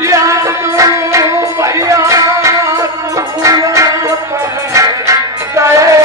या तू भैया तू गए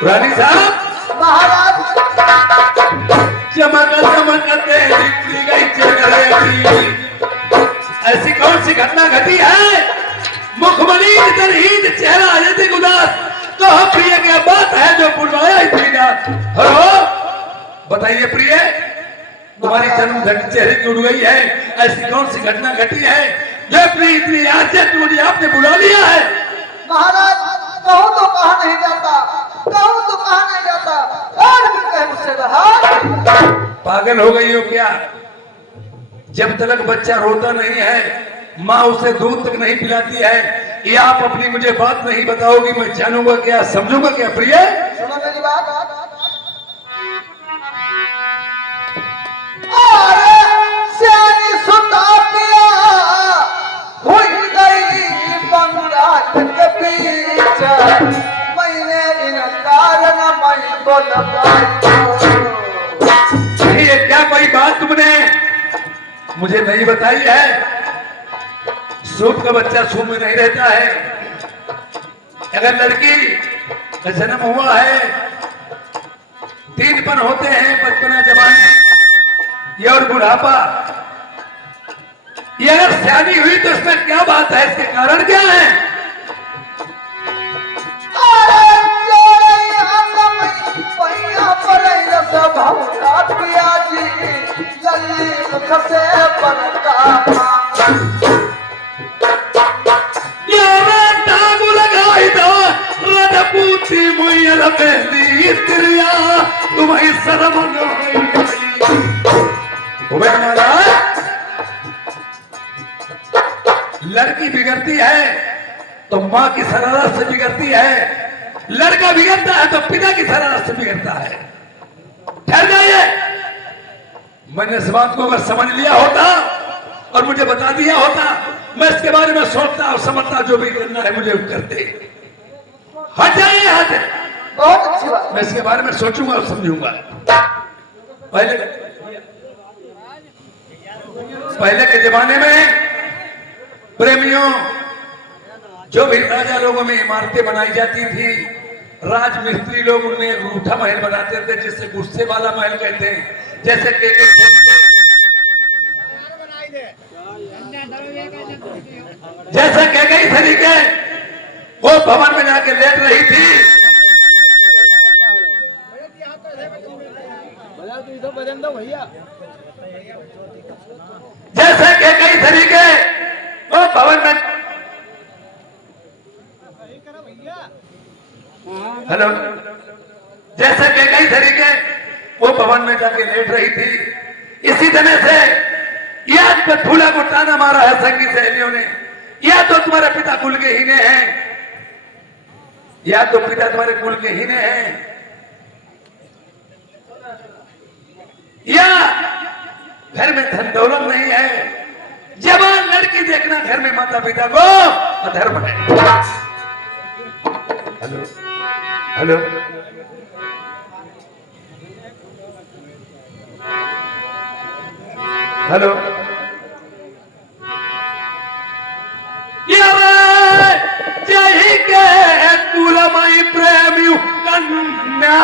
रानी साहब महाराज चमक चमकते दिखती गई चेहरे ऐसी कौन सी घटना घटी है? मुखमनी तरहीद चेहरा यदि उदास तो प्रिय क्या बात है जो बुलवाया इतनी रात? हेलो बताइए प्रिय, तुम्हारी जन्म घटी चेहरे की उड़ गई है, ऐसी कौन सी घटना घटी है जो प्रिय इतनी याद से मुझे आपने बुला लिया है? महाराज कहूँ तो कहा नहीं जाता, कहूँ तो कहा नहीं जाता, और भी कह मुझसे रहा। पागल हो गई हो क्या? जब तक बच्चा रोता नहीं है, माँ उसे दूध तक नहीं पिलाती है, ये आप अपनी मुझे बात नहीं बताओगी, मैं जानूंगा क्या, समझूंगा क्या? प्रिय सुनो मेरी बात। अरे सियानी सुता पिया हुई गई बंगाल के बीच, मैंने इनकार न मैं बोल पाई। ये क्या कोई बात तुमने मुझे नहीं बताई है? सूप का बच्चा सूप में नहीं रहता है। अगर लड़की का जन्म हुआ है, 3 पन होते हैं, बचपना, जवानी ये और बुढ़ापा। ये अगर शादी हुई तो इसमें क्या बात है? इसके कारण क्या है? तुम्हारी शर्म लड़की बिगड़ती है तो माँ की शरारत से बिगड़ती है, लड़का बिगड़ता है तो पिता की शरारत से बिगड़ता है। ठहर जाइए, मैंने इस बात को अगर समझ लिया होता और मुझे बता दिया होता, मैं इसके बारे में सोचता और समझता, जो भी करना है मुझे करते। हट जाइए, हट। बहुत अच्छी बात। मैं इसके बारे में सोचूंगा और समझूंगा। पहले के जमाने में प्रेमियों, जो भी राजा लोगों में इमारतें बनाई जाती थी, राजमिस्त्री लोग उनमें एक रूठा महल बनाते थे जिसे गुस्से वाला महल कहते हैं। जैसे कि जैसे कई तरीके वो भवन में जाके लेट रही थी, जैसे कि कई तरीके वो भवन में, हेलो, जैसे कि कई तरीके वो भवन में जाके लेट रही थी, इसी तरह से याद पे फूला को ताना मारा है संगी सहेलियों ने। या तो तुम्हारे पिता कुल के हीने हैं, या तो पिता तुम्हारे कुल के हीने हैं, या घर में धन दौलत नहीं है। जवान लड़की देखना घर में माता पिता को अधर्म है। हेलो हेलो, हेलो, जय के कुलमय प्रेमी कन्या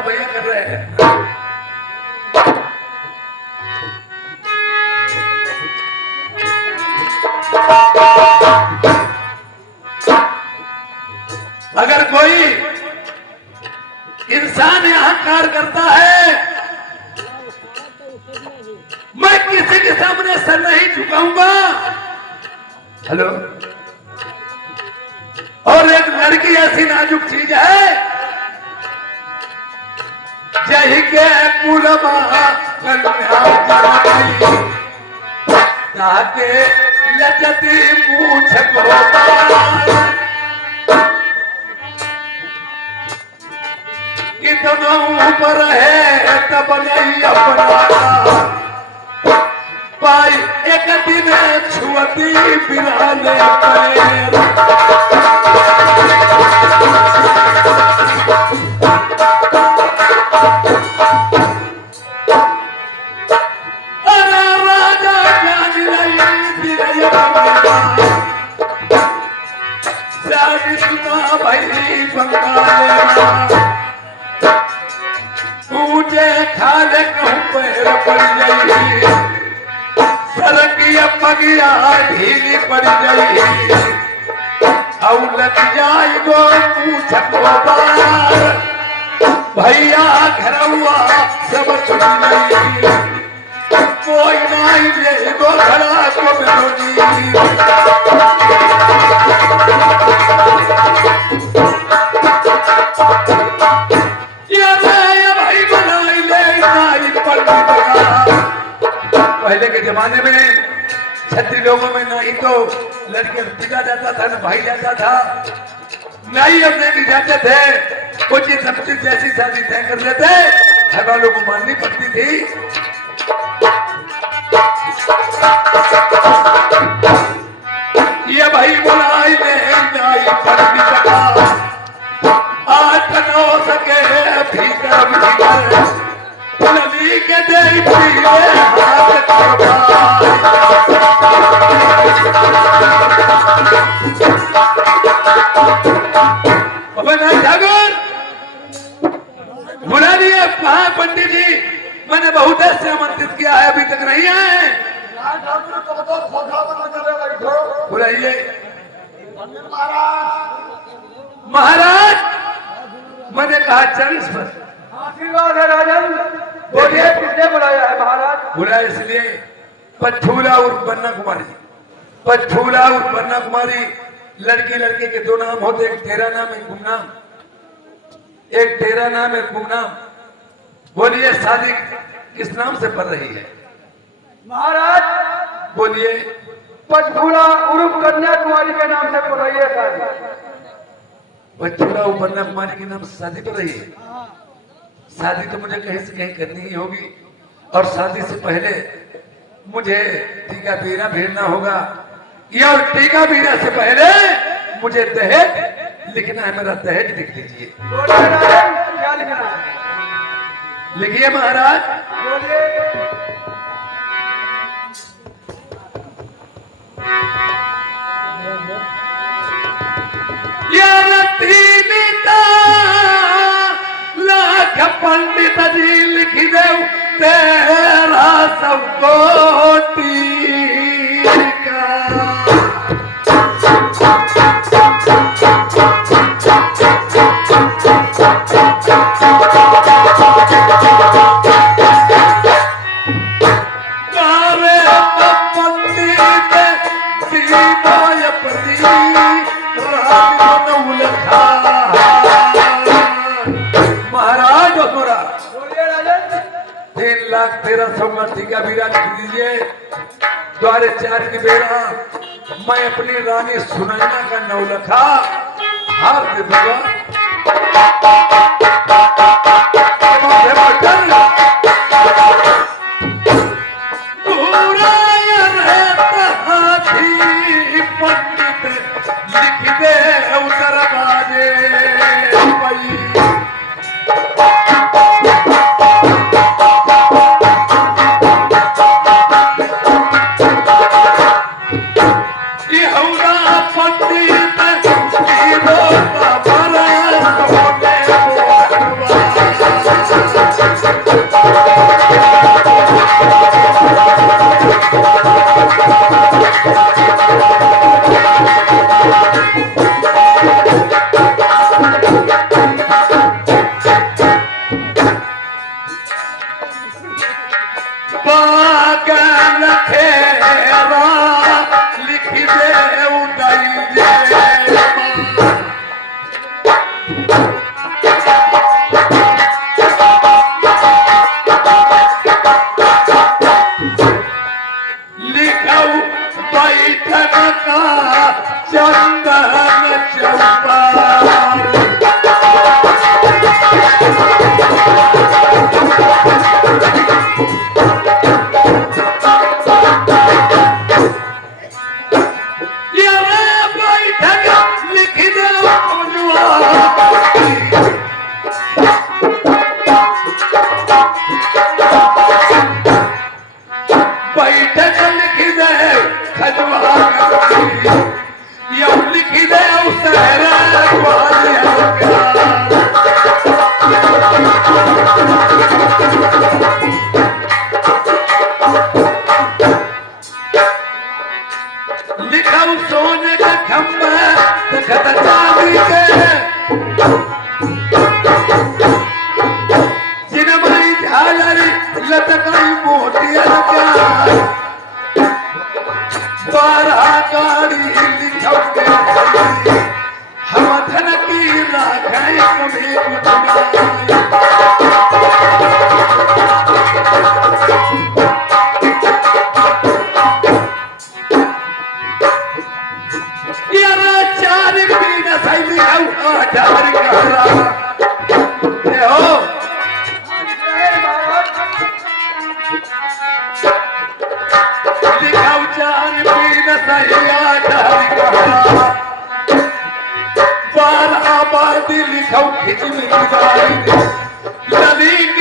भैया कर रहे हैं। अगर कोई इंसान यहां कार्य करता है, मैं किसी के सामने सर नहीं झुकाऊंगा। हेलो, और एक लड़की ऐसी नाजुक चीज है, जय के कुलमा ताके लजती मूछ को कि दोनों ऊपर है तब नहीं अपना पाई एक दिन छुअती बिराने पैर। अरे राजा जान रही सुना भाई बंगाले पूजे खाले कहूँ पैर पड़ गई, सरकिया पगिया ढीली पड़ गई, औलत जाई गो पूछ को बार, भैया घरवा सब छुट गई, कोई नहीं ले गो घड़ा को बेरोनी। पहले के जमाने में छत्री लोगों में ना ही तो लड़के पिता जाता था, ना भाई जाता था, ना ही अपने भी जाते थे। कुछ सबसे जैसी शादी तय कर लेते, घर वालों को माननी पड़ती थी। ये भाई बुलाई में नाई पड़ती कटा, आज तक हो सके भीतर भीतर नदी के दे हाथ ठाकुर बुला दिए। कहा पंडित जी, मैंने बहुत से आमंत्रित किया है, अभी तक नहीं आए। बुलाइए महाराज, मैंने कहा 40 वर्ष। आशीर्वाद है राजन, बोलिए किसने बुलाया है महाराज? बुलाया इसलिए पछूला और बन्ना कुमारी, पछूला और बन्ना कुमारी लड़की लड़के के दो नाम होते, एक तेरा नाम एक गुमनाम, एक तेरा नाम एक गुमनाम। बोलिए शादी किस नाम से पढ़ रही है महाराज? बोलिए। पछूला उर्फ कन्या कुमारी के नाम से पढ़ रही है शादी। पछूला और बन्ना कुमारी के नाम से शादी पढ़ रही है। शादी तो मुझे कहीं से कहीं करनी ही होगी, और शादी से पहले मुझे टीका पीना भेजना होगा, या टीका पीना से पहले मुझे दहेज लिखना है मेरा दहेज लिख लीजिए। बोलिए राजन, क्या लिखना है? लिखिए महाराज। बोलिए। लाख पंडित जी लिख दे तेरा सब कोटि का। महाराज बसोरा बोलिए राजन। 3,13,000 का टीका बीरा लिख दीजिए। द्वारे 4 की बेड़ा मैं अपनी रानी सुनैना का नौलखा हार दे दूंगा। पंडित लिख दे उतर बाजे भाई।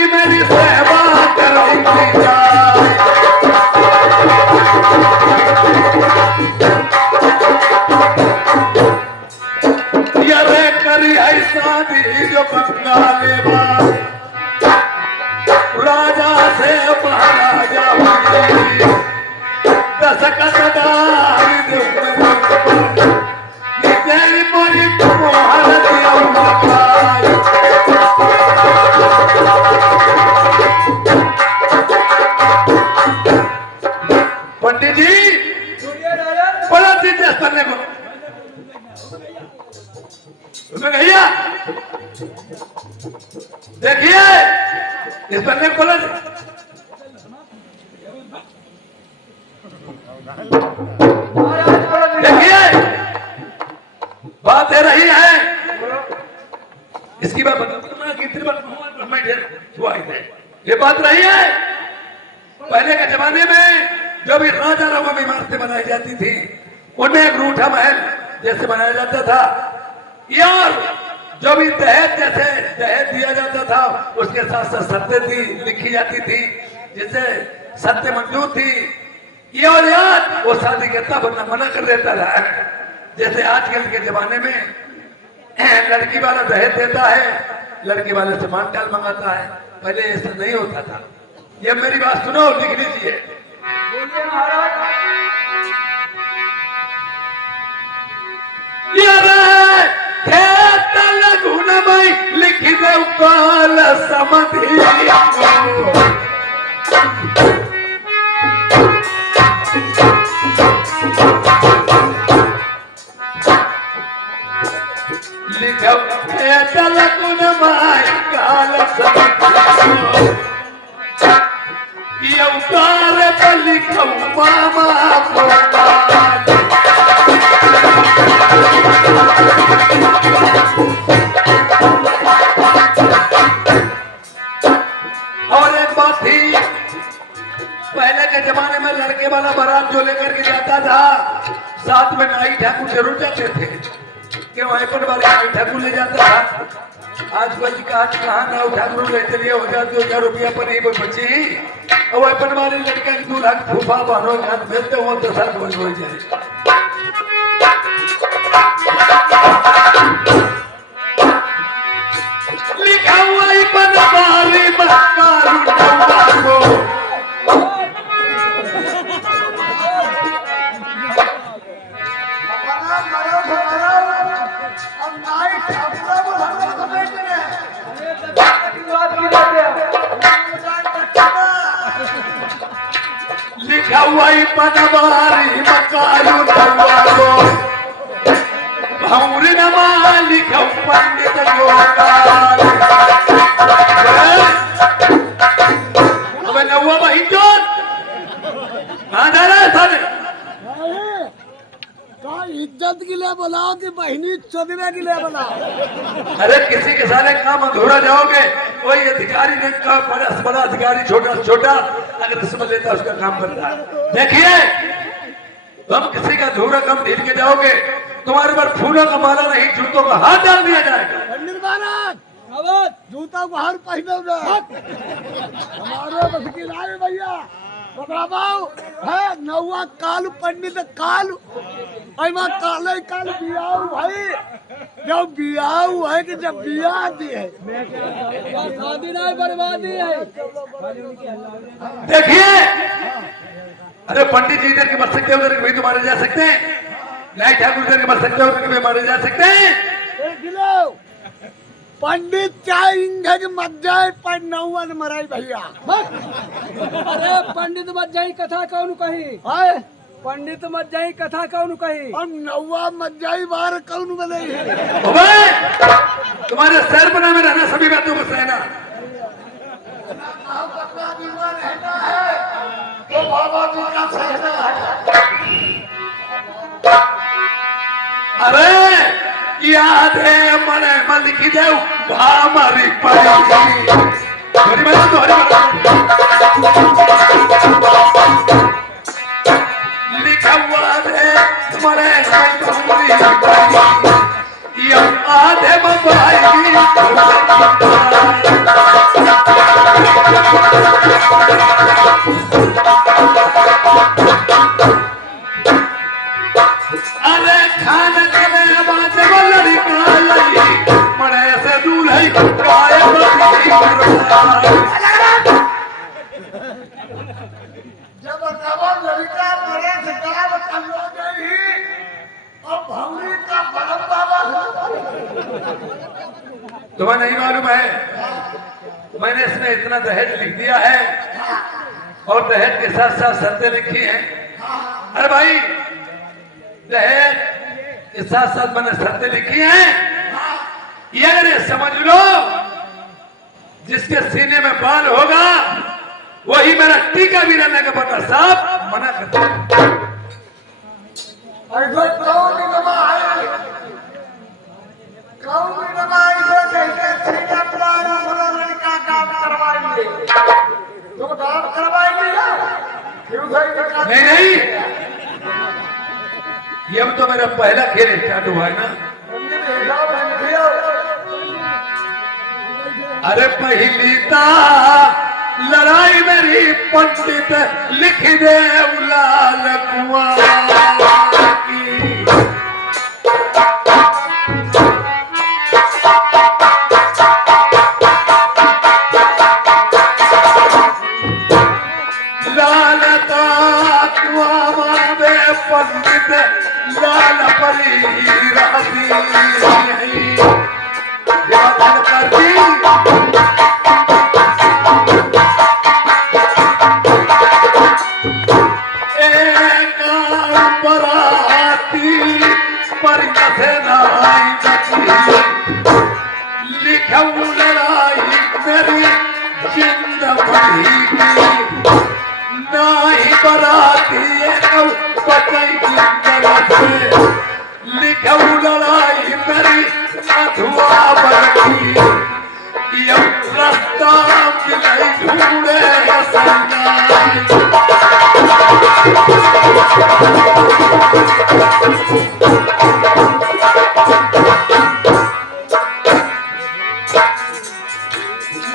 मेरी सेवा करेंगे शादी जो बंगाले राजा से महाराजा हुई दशकत पंडित जी बड़ा दिलचस्प करने को भैया देखिए इस बंदे को बोला देखिए बात है रही है इसकी बात बता कितनी बार हुआ है ये बात रही है। पहले के जमाने में जो भी राजा रवा में इमारतें बनाई जाती थी उनमें एक रूठा महल जैसे बनाया जाता था यार जो भी दहेज जैसे दहेज दिया जाता था उसके साथ साथ सत्य थी लिखी जाती थी जिसे सत्य मंजूर थी। ये और यार वो शादी करता वरना मना कर देता था। जैसे आजकल के जमाने में लड़की वाला दहेज देता है, लड़के वाले से मानटाल मंगाता है, पहले ऐसा नहीं होता था। ये मेरी बात सुनो, लिख लीजिए। बोलिए महाराज। लिखी दे काल समधी लिखो तल गुण माई काल समधी ये उतार पर लिखो मामा और एक बात थी, पहले के जमाने में लड़के वाला बारात जो लेकर के जाता था साथ में नाई ठाकुर जरूर जाते थे कि वहीं पर वाले नाई ठाकुर ले जाता था। आज बल्कि कहाँ नाई ठाकुर ले चलिए 1000-2000 रुपया पर ही बची और वहीं पर वाले लड़के 2 लाख फूफा बहनों के हाथ भेजते हो तो सब हो जाए। लिखा हुआ ही बनवारी मकारू डब्बा को अपना मरो अब नाई ठाकुर को हम लोग समेट रहे हैं। बात की बात है। लिखा हुआ ही बनवारी मकारू डब्बा को भौरी नमा लिखा पंडित गोपाल नौवा भाई जोन कहाँ जा रहा है सारे? इज्जत के लिए बुलाओ कि बहनी चोदने के लिए बुलाओ? अरे किसी के सारे काम अधूरा जाओगे, कोई अधिकारी ने कहा बड़ा अधिकारी छोटा छोटा अगर रिश्वत लेता उसका काम करता है। देखिए तुम किसी का अधूरा काम ढील के जाओगे तुम्हारे पर फूलों का माला नहीं जूतों का हाथ डाल दिया जाएगा। पंडित महाराज जूता को हाथ पहनोगे हमारे बस की लाए भैया है नौवा काल पंडित काल काले काल बियाह भाई जब बियाह है कि जब बियाह दी है शादी नहीं बर्बादी है। देखिए अरे पंडित जी इधर के मर सकते हो उधर के भी तुम्हारे जा सकते हैं, नाई ठाकुर इधर के मर सकते हो उधर के भी मारे जा सकते हैं। पंडित चाहेंगे कि मत जाए पर नौवन मराई भैया। अरे पंडित मत जाई कथा कौन कही? पंडित मत जाई कथा कौन कही? और नौवा मत जाई बार कौन बने? तुम्हारे सर बना में रहना सभी बातों को सहना। तो बाबा जी का सहना है। अरे याद है मने मन लिखी दे हमारी पड़ी हरी बात तो लिखा हुआ है मने हमारी पड़ी ये आधे मोबाइल अरे खान के बात बोलरी काली मने से दूर है काय जब नवा लड़का मरे से कहा कल्लो गई और भौरी का बलम बाबा तुम्हें नहीं मालूम है मैंने इसमें इतना दहेज लिख दिया है और दहेज के साथ साथ शर्तें लिखी हैं। अरे भाई दहेज के साथ साथ मैंने शर्तें लिखी हैं, ये अगर समझ लो जिसके सीने में बाल होगा वही मेरा टीका भी रहने का बता साहब मना करता है। नहीं ये अब तो मेरा पहला खेल स्टार्ट हुआ है ना। अरे पहली ता लड़ाई मेरी पंडित लिख दे लाल कुआं की। पंडित लाल परी रहती यादन करती एक बराती पर कथे नाई बची लिखऊ लड़ाई मेरी जिंदगी की नाई बराती लिखऊ लड़ाई मेरी अधुआ बरकी रास्ता मिलाई ढूंढे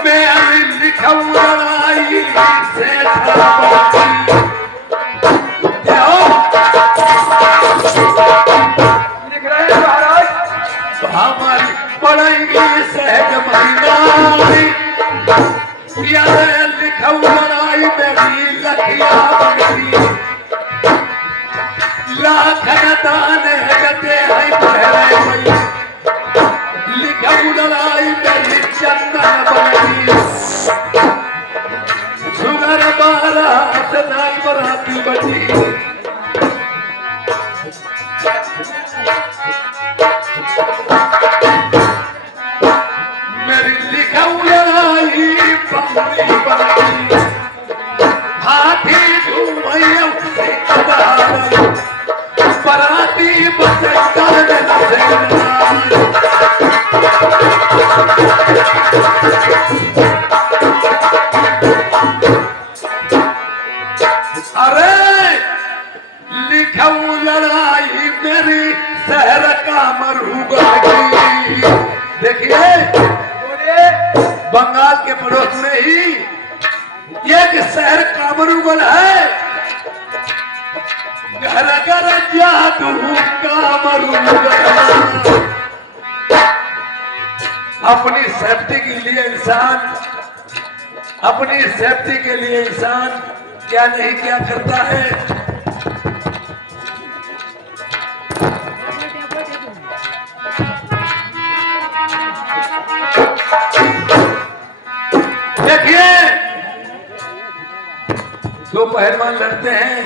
मेरी लिखऊ लड़ाई से हमारी पढ़ेंगे सहज महिलाई लिखऊ लड़ाई मेरी लखिया बंगी लाखन दान गते है पहले लिखऊ लड़ाई मेरी चंदन बंगी सुगर बारा सदाई बराती बची मेरी लिखऊ लड़ाई बंगी बंगी हाथी घूमैया से बराती बचकर अरे लिखऊ लड़ाई मेरी शहर का मरूगा की। देखिए बंगाल के पड़ोस में ही एक शहर कामरूगल है घर घर जादू कामरूगल। अपनी सेफ्टी के लिए इंसान अपनी सेफ्टी के लिए इंसान क्या नहीं क्या करता है। देखिए दो पहलवान लड़ते हैं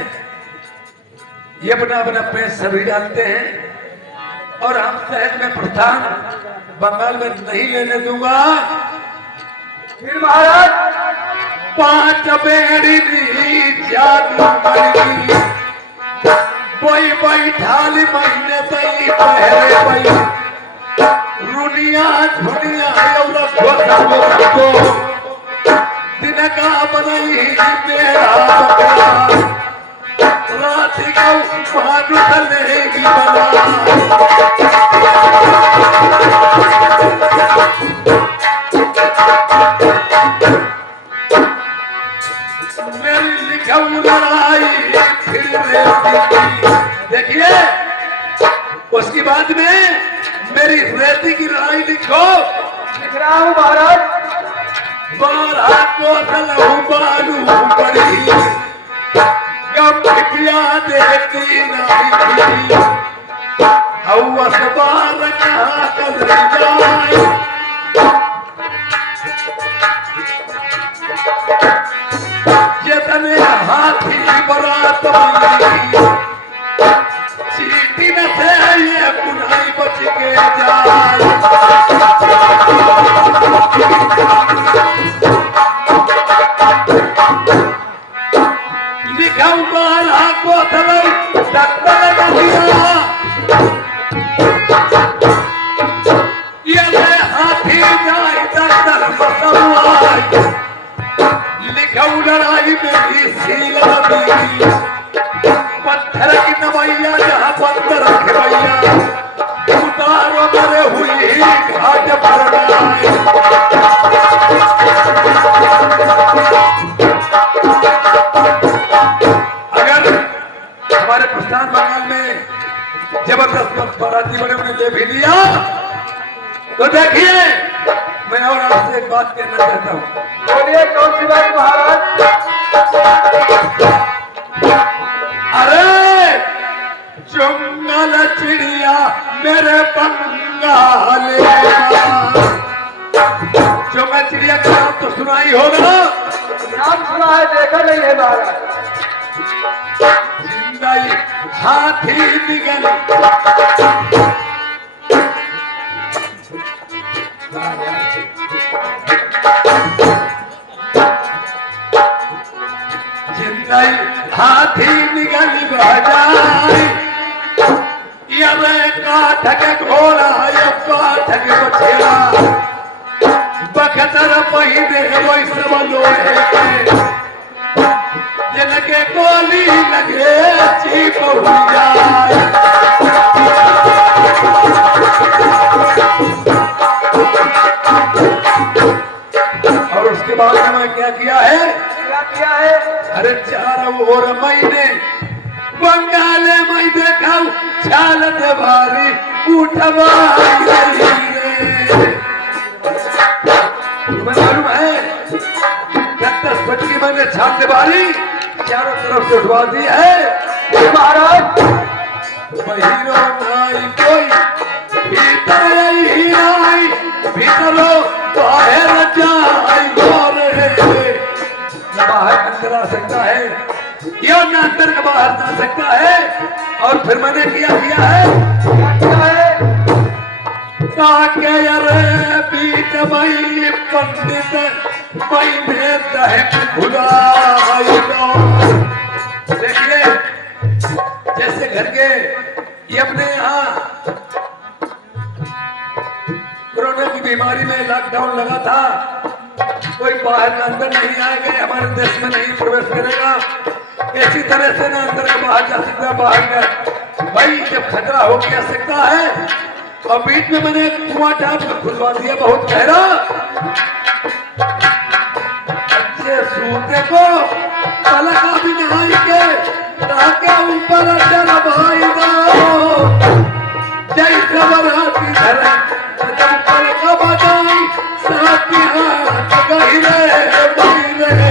ये अपना अपना पैर सभी डालते हैं और हम शहर में प्रधान बंगाल में नहीं लेने दूंगा। फिर महाराज 5 बेड़ी जादू बड़ी कोई बैठाली महीने तई पहरे पई रुनिया धुनिया को दिन का बनई मेरा रात का मानु चलेगी बना मेरी लिखऊ लड़ाई फिर देखिए उसके बाद में मेरी रेती की लड़ाई लिखो। लिख रहा हूँ महाराज। 12 कोतल बालू पड़ी कब पिया देखती नहीं अखबार कहाँ कल जाए जितने हाथी बरात चीटी न थे ये बुनाई बच के जाए। लिखा बाला कोतल डक्टर दिया ये हाथी जाए डक्टर बसवाई लिखऊ लड़ाई में भी सीला दी पत्थर की नवैया जहाँ बंद रखे भैया उतारो मरे हुई घाट पर बात कहना चाहता हूँ। बोलिए कौन सी बात महाराज? अरे जंगल चिड़िया मेरे बंगाले जो मैं चिड़िया का नाम तो सुना ही होगा। नाम सुना है, देखा नहीं है महाराज। जिंदाई हाथी निगल जिंदाई हाथी निगल बजाई ये काठक घोड़ा ये काठक बछेरा बखतर पहिने रोई सब लोहे के जिनके गोली लगे चीप हो जाए। और उसके बाद में क्या किया है? क्या किया है? अरे चारों ओर महीने बंगाले में देखा छालत भारी उठवा मालूम है की मैंने छाल बारी चारों तरफ से उठवा दी है महाराज। बहिरो नाई कोई भीतर ही नाई भीतरो बाहर जाई गोरे न बाहर अंदर आ सकता है या न अंदर का बाहर जा सकता है। और फिर मैंने किया है ताके अरे बीच मई पंडित महीने दहक भुलाई दो। देखिए जैसे घर के ये अपने यहाँ कोरोना की बीमारी में लॉकडाउन लगा था, कोई बाहर का अंदर नहीं आएगा, हमारे देश में नहीं प्रवेश करेगा। इसी तरह से ना अंदर का बाहर जा सकता, बाहर का भाई जब खतरा हो गया सकता है। और बीच में मैंने कुआं टाप खुलवा दिया बहुत गहरा, अच्छे सूते को पलका भी नहाई के ताके ऊपर चल भाई दो जय खबर आती धरे जब पलका बजाई साथी हाथ गहिरे बहिरे।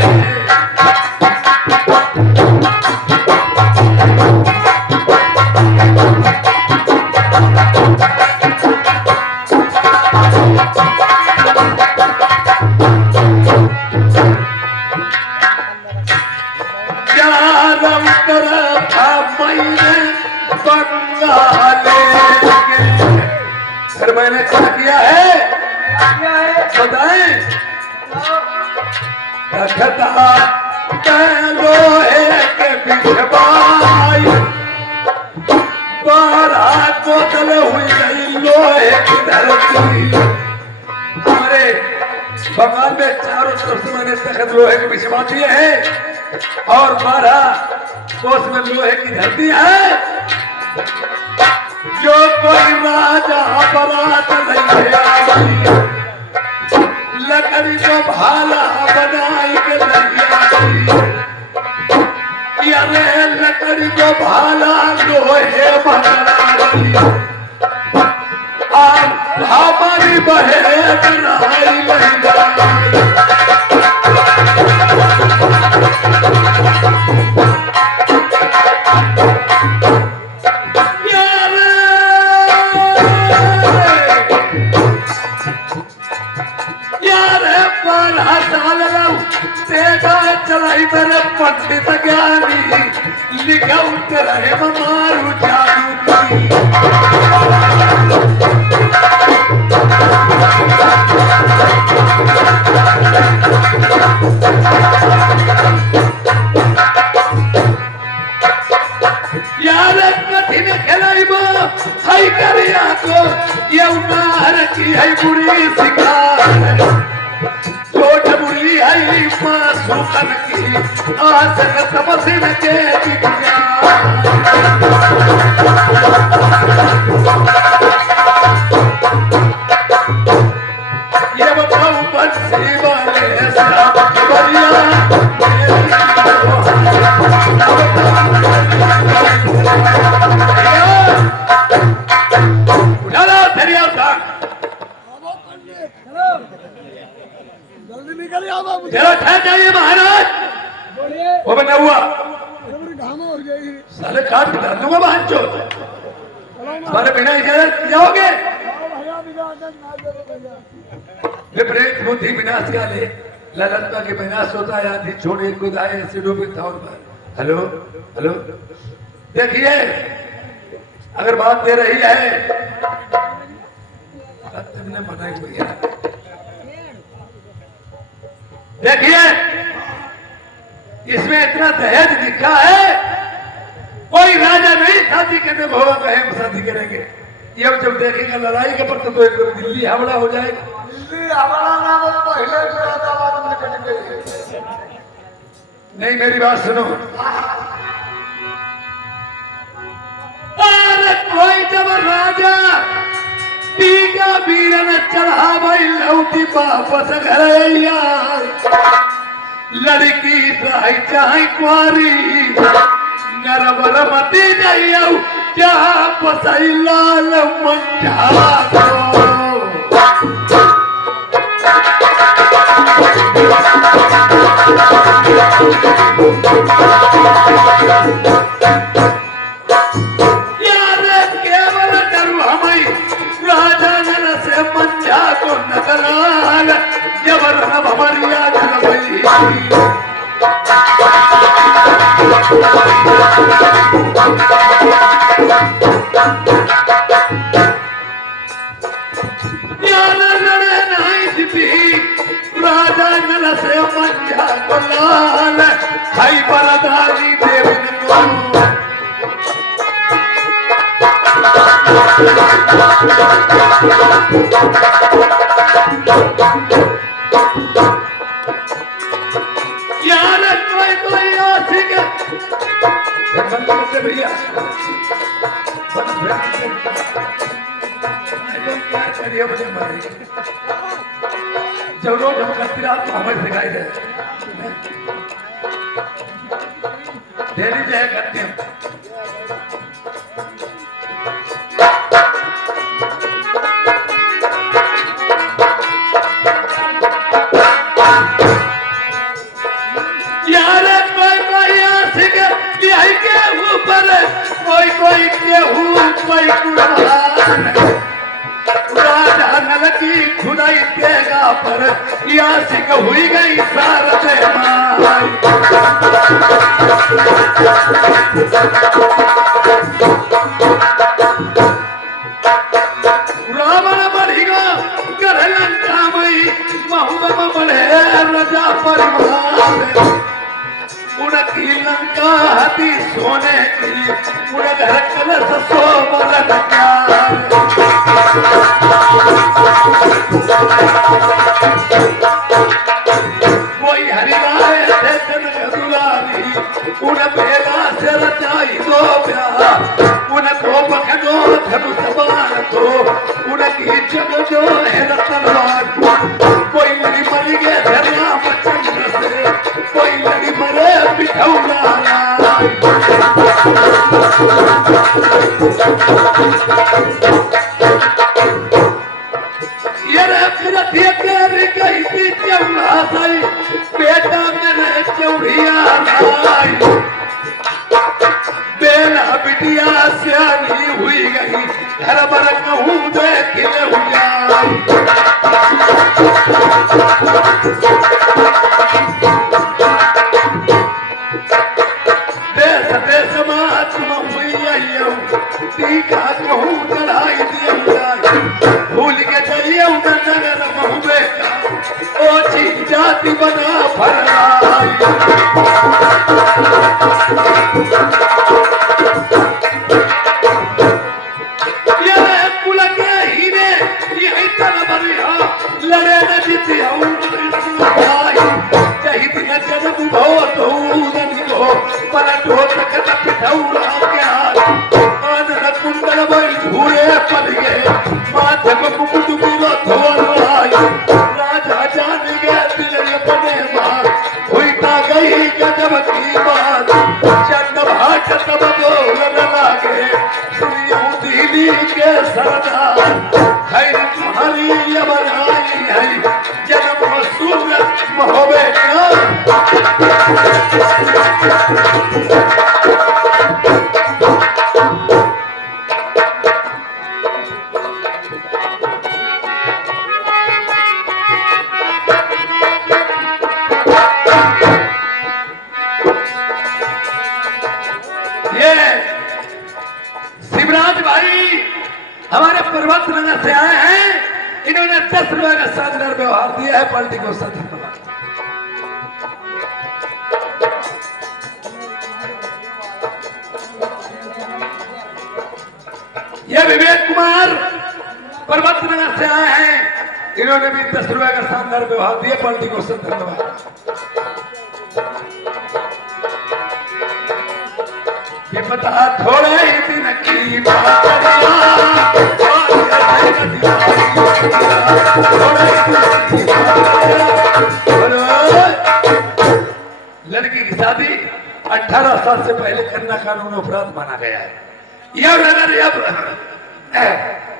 फिर मैंने क्या किया है बताएं? रखता लोहे के बिछवाई बारह बोतल हुई गई लोहे की धरती। हमारे बंगाल में चारों तरफ से मैंने तखत लोहे के बिछवा दिए हैं और 12 कोस में लोहे की धरती है। जो कोई राजा बरात नहीं आई लकड़ी को भाला बनाई के नहीं आई अरे लकड़ी को भाला लोहे बनाई और हमारी बहन बनाई नहीं। चलाई मेरे पंडित ज्ञानी लिखा उतर है मारू जादू यार कठिन खिलाई सही करिया को ये उनार की है बुरी शिकार मुरली आई मासूकन की आसन तमसिन के ये बताओ बंसी वाले जल्दी निकल आओ मुझे तेरा ठहर जाइए महाराज। बोलिए। वो बना हुआ मेरी घाम हो गई साले काट डाल दूंगा बहन चोद। चलो तुम्हारे बिना इजाजत जाओगे? भैया इजाजत ना दे दो भैया विपरीत बुद्धि विनाश का ले, ललनता के विनाश होता है। आंधी छोड़े खुदाए ऐसे डूबे था और हेलो हेलो देखिए, अगर बात दे रही है तुमने मना ही हुई है। देखिए इसमें इतना दहेज लिखा है, कोई राजा नहीं शादी करने को होगा तो हम शादी करेंगे। ये जब देखेगा लड़ाई के पर तो एकदम दिल्ली हमला हो जाएगा। दिल्ली हमारा नाम पहले मुरादाबाद में कट गई। नहीं मेरी बात सुनो। अरे कोई जब राजा टीका बीरन चढ़ावई लौटी वापस घरैया, लड़की चाहे चाहे कुआरी नरबरमती जइयौ क्या पसई लाल मंझा को। राजा नल से मंझा को लाल खाई बरदारी देवन को। यार कोई आशिक भैया करिए मुझे मारी जब रोज हम करती रात को हमें सिखाई दे डेली जो है करते हैं। यार कोई आशिक यही के ऊपर कोई गेहूं कोई कुर्बान राजा नल की खुदाई देगा पर यासिक हुई गई सारथ माई। रावण बढ़ेगा कर लंका मई महुबम बढ़े रजा परिवार। उनकी लंका हती सोने की उन घर कलश सोमरन का। कोई हरिराय थे जनक दुलारी उन बेला से रचाई दो प्यार। उन को पकड़ो धनुष बाण तो उनकी जग जो है तलवार। कोई लड़ी मरी गए रामचंद्र से कोई लड़ी मरे पिठौरा। गई थी चौड़ा सही बेटा मैंने चौड़िया लाई। बेला बिटिया सियानी हुई गई घर पर कहूँ देखिले हुआ। देश देश महात्मा हुई टीका कहूँ चढ़ाई दिया भूल के जाइए नगर महुबे का ओछी जाति बना फरलाई। ये कुल के हीरे यही तरह लड़े न जीते चहित न जन्म भोत हो पलटो तक पिठौरा प्यार। आनंद कुंडल बल झूले पड़ गए माथे को मुकुट गिरो धोलाई। राजा जान गया दिल बने मार हुई ता गई गजब की बात। चंद भाट तब बोलन लागे सुनियो दिल्ली के सरदार। खैर तुम्हारी ये बनाई है जन्म सूरत होवे ना। ये शिवराज भाई हमारे पर्वत नगर से आए हैं। इन्होंने 10 रुपए का साझगार व्यवहार दिया है पार्टी को सच धन्यवाद। ये विवेक कुमार पर्वत नगर से आए हैं। इन्होंने भी 10 रुपए का शानदार व्यवहार दिया पार्टी को सच धन्यवाद। ये बता थोड़े ही दिन की बात लड़की की शादी 18 साल से पहले करना कानून अपराध माना गया है। ये अगर अब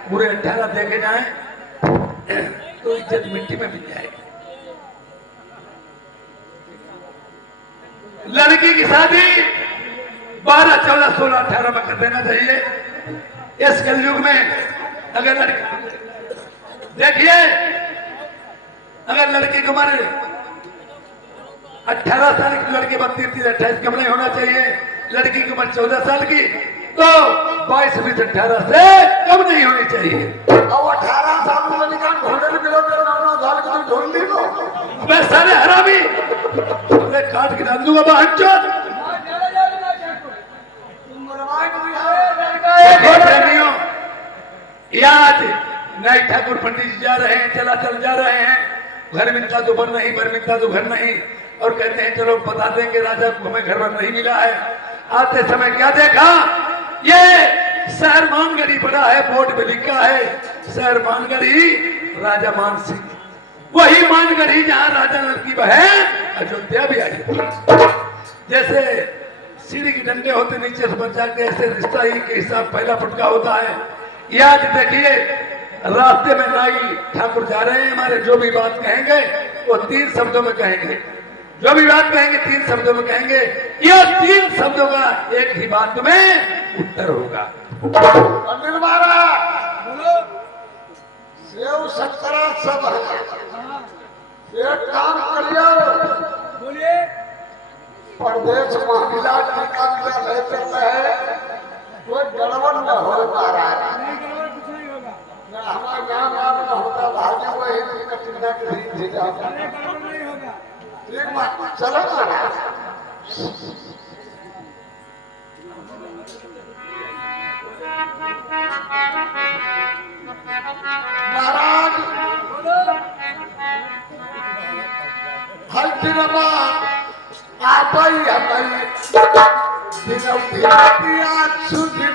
पूरे 18 देखे जाए तो इज्जत मिट्टी में मिल जाएगी। लड़की की शादी 12, 14, 16, 18 में कर देना चाहिए। इस कलयुग में अगर लड़की देखिए, अगर लड़की की उम्र 18 साल की लड़की 32, 28 कम नहीं होना चाहिए। लड़की की उम्र 14 साल की तो 22, 20, 18 से कम नहीं होनी चाहिए। अब 18 साल में निकाल ढोल किलो तेरा नाम झाल के तुम ढोल ली लो। मैं सारे हरामी अरे काट के डाल दूंगा बहन चोद। आज नए ठाकुर पंडित जी जा रहे हैं, चला चल जा रहे हैं। घर मिलता तो घर नहीं, घर मिलता तो घर नहीं, और कहते हैं चलो बता देंगे राजा को हमें घर पर नहीं मिला है। आते समय क्या देखा, ये शहर मानगढ़ी पड़ा है, बोर्ड में लिखा है शहर मानगढ़ी राजा मान सिंह। वही मानगढ़ी जहां राजा नल की बहन अयोध्या भी आई। जैसे सीढ़ी के डंडे होते नीचे से बचा के, ऐसे रिश्ता ही के हिसाब पहला फटका होता है। याद देखिए, रास्ते में नाई ठाकुर जा रहे हैं हमारे, जो भी बात कहेंगे वो 3 शब्दों में कहेंगे। जो भी बात कहेंगे 3 शब्दों में कहेंगे। यह 3 शब्दों का एक ही बात में उत्तर होगा। अनिल महाराज बोलो, सेव संतरा सब है, एक काम करियो, बोलिए। प्रदेश महिला टीका ले चलता है, कोई गड़बड़ न हो महाराज। नहीं गड़बड़ कुछ नहीं होगा। हमारा गाँव में होता भाजी वही टीका खरीद जाता। अरे गड़बड़ नहीं होगा। ठीक बात, चलो महाराज। महाराज बोलो। हर दिनमा आपई हमारी दिनम दिया सुधि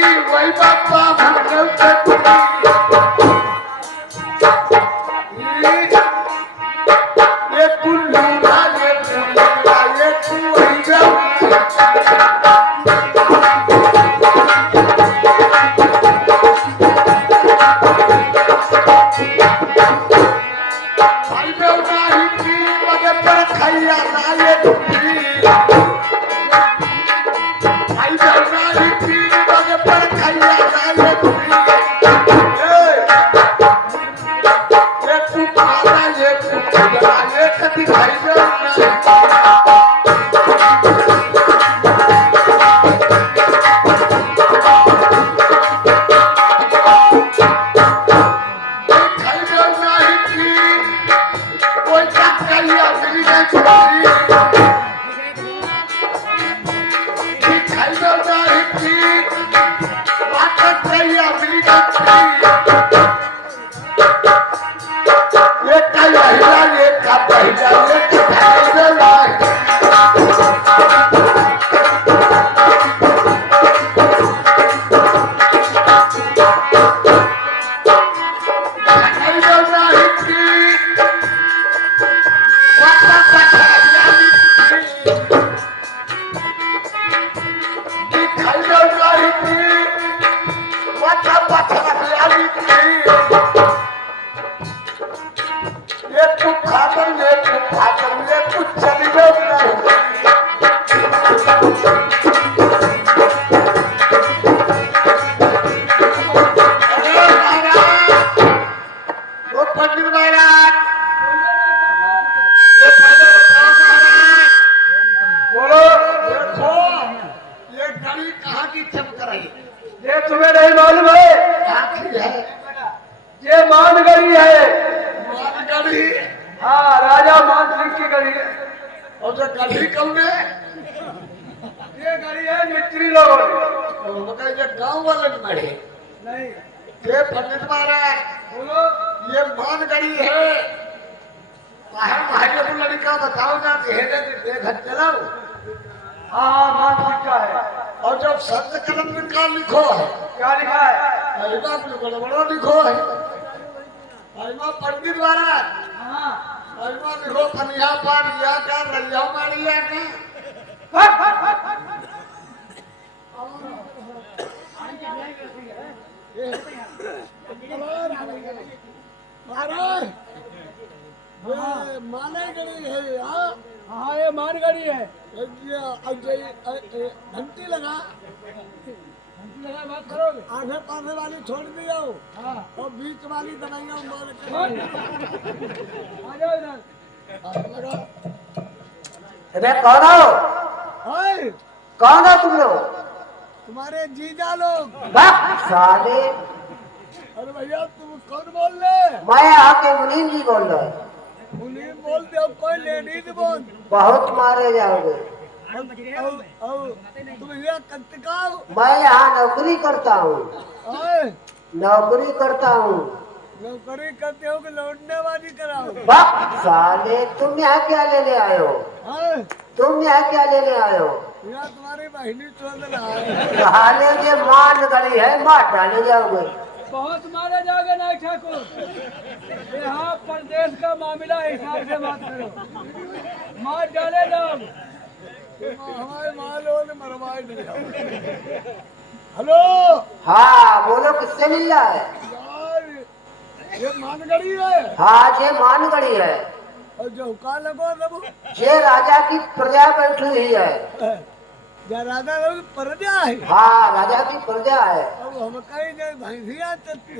वही बापा भगव ये कुल्लूरा ये तू वही भाई बेवना ही की मगे पर खैया ना ये भाई बेवना ही की मगे पर खैया ना ये तू खाना ये तू ये कभी भाई बेवना ये तुम्हें नहीं मालूम है? ये मानगढ़ी है। हाँ, राजा मानसिंह की गढ़ी है। और जो गढ़ी कौन है? ये गढ़ी है मिस्त्री लोगों ने। ये गांव वाले मरे नहीं, ये पंडित महाराज बोलो। ये मानगढ़ी है। महाराज को लड़का बताओ ना देखा चलाओ। हाँ, मानसिंह का है। और जब संत कलम में क्या लिखो है? क्या लिखा है? महिमा बड़ा लिखो है। महिमा पंडित महाराज हाँ। महिमा लिखो कन्या पार या का रैया मारिया का महाराज ये माने गई है। हाँ हाँ, ये मानगढ़ी है। घंटी लगा बात करोगे? आधे पासे वाली छोड़ दियो हाँ। और बीच वाली दवाइयाँ आ जाओ इधर। कौन हो? कौन हो तुम लोग? तुम्हारे जीजा लोग। साले, अरे भैया तुम कौन बोल रहे? मैं यहाँ के मुनीम जी बोल रहा हूँ। मुनीम बोलते हो कोई लेडीज बोल। बहुत मारे जाओगे। तुम ये कंतिकाओ। मैं यहाँ नौकरी करता हूँ। नौकरी करता हूँ। नौकरी करते हो कि लौटने वाली कराओ? साले, तुम यहाँ क्या लेने आए हो? तुम यहाँ क्या लेने आए हो? यहाँ तुम्हारी बहनी चल रहा है। साले, ये मान गली है, मार डाले जाओगे। बहुत मारे जाओगे नाई ठाकुर। यहाँ प्रदेश का मामला हिसाब से बात करो। मार डाले जाओ। हमारे मालो ने मरवाई दिया। हेलो। हाँ, बोलो किससे मिल रहा है? यार ये मानगढ़ी है। हाँ, ये मानगढ़ी है। और जो का लगो सब ये राजा की प्रजा बैठी हुई है। राजा लोग प्रजा है। हाँ, राजा की प्रजा है। अब हम कहीं नहीं भैंसिया चलती।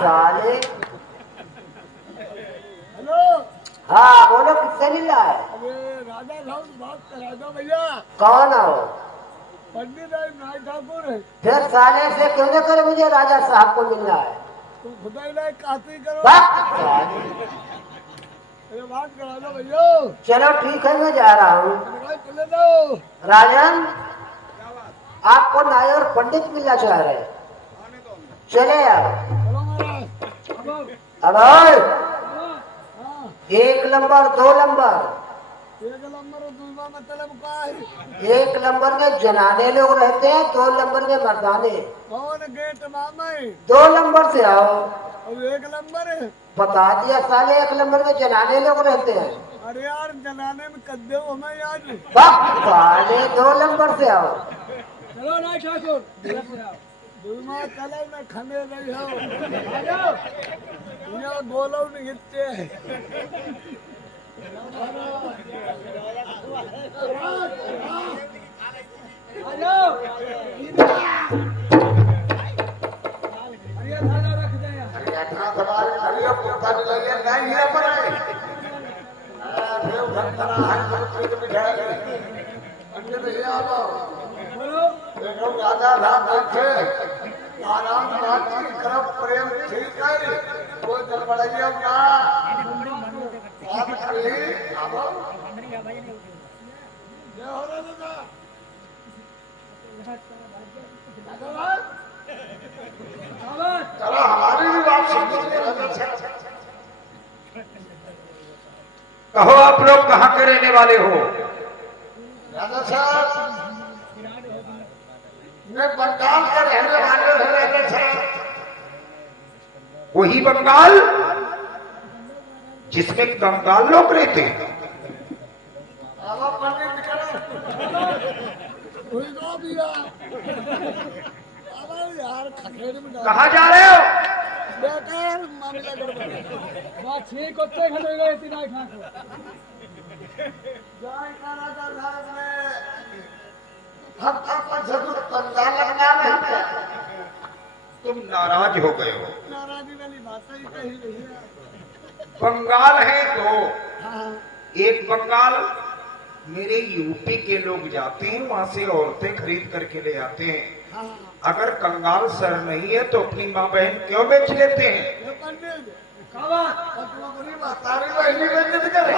साले। हेलो। हाँ, बोलो किससे मिल रहा है? अरे राजा साहब बात करा दो भैया। कौन हो? पंडित नाई ठाकुर है। फिर साले से क्यों न करे, मुझे राजा साहब को मिलना है। तुम खुदाई लायक काती करो। अरे बात करा दो भैया। चलो ठीक है, मैं जा रहा हूँ। चले दो। राजन, आपको नायर पंडित मिलना चाह रहे हैं। चले आओ। चलो महाराज। अब 1 नंबर 2 नंबर एक नंबर और दूसरा मतलब क्या है? एक नंबर में जनाने लोग रहते हैं, 2 नंबर में मर्दाने। कौन गेट मामा है? 2 नंबर से आओ। और एक नंबर है? बता दिया साले, 1 नंबर में जनाने लोग रहते हैं। अरे यार जनाने में कद्दे हो हमें याद है। बाप साले 2 नंबर से आओ। चलो ना ठाकुर इधर से आओ। दूसरा चलो मैं खमे नहीं हो। आ जाओ। यहाँ गोलो नहीं हिलते हैं। आ जाओ। अरे थाला रख दे यार। बोलो। राजा राम बैठे आराम बातचीत करब प्रेम ठीक है कोई गड़बड़ाइए ना बात करी आबो ये हो रहा दादा आवाज। चलो हमारी भी बात सुनिए कहो आप लोग कहाँ के रहने वाले हो? राजा साहब मैं बंगाल के रहने वाले हैं राजा साहब। वही बंगाल जिसमें कंगाल लोग रहते हैं। आवा पंडित निकले कोई को भी आ आवा यार खखेड़ में डाल कहाँ जा रहे हो? बेकार मामला गड़बड़ बात ठीक होते खड़े गए तीन ठाकुर। जय का राजा साहब ने हम आपका जरूर बंगाल लगना है तुम नाराज हो गए हो। नाराजी वाली बात ही कही नहीं है। बंगाल है दो। हाँ एक बंगाल मेरे यूपी के लोग जाते हैं, वहां से औरतें खरीद करके ले आते हैं। हाँ अगर कंगाल सर नहीं है तो अपनी माँ बहन क्यों बेच लेते हैं? ये पंडित कावा। अपना बड़ी तारी बहनी बेइज्जत करे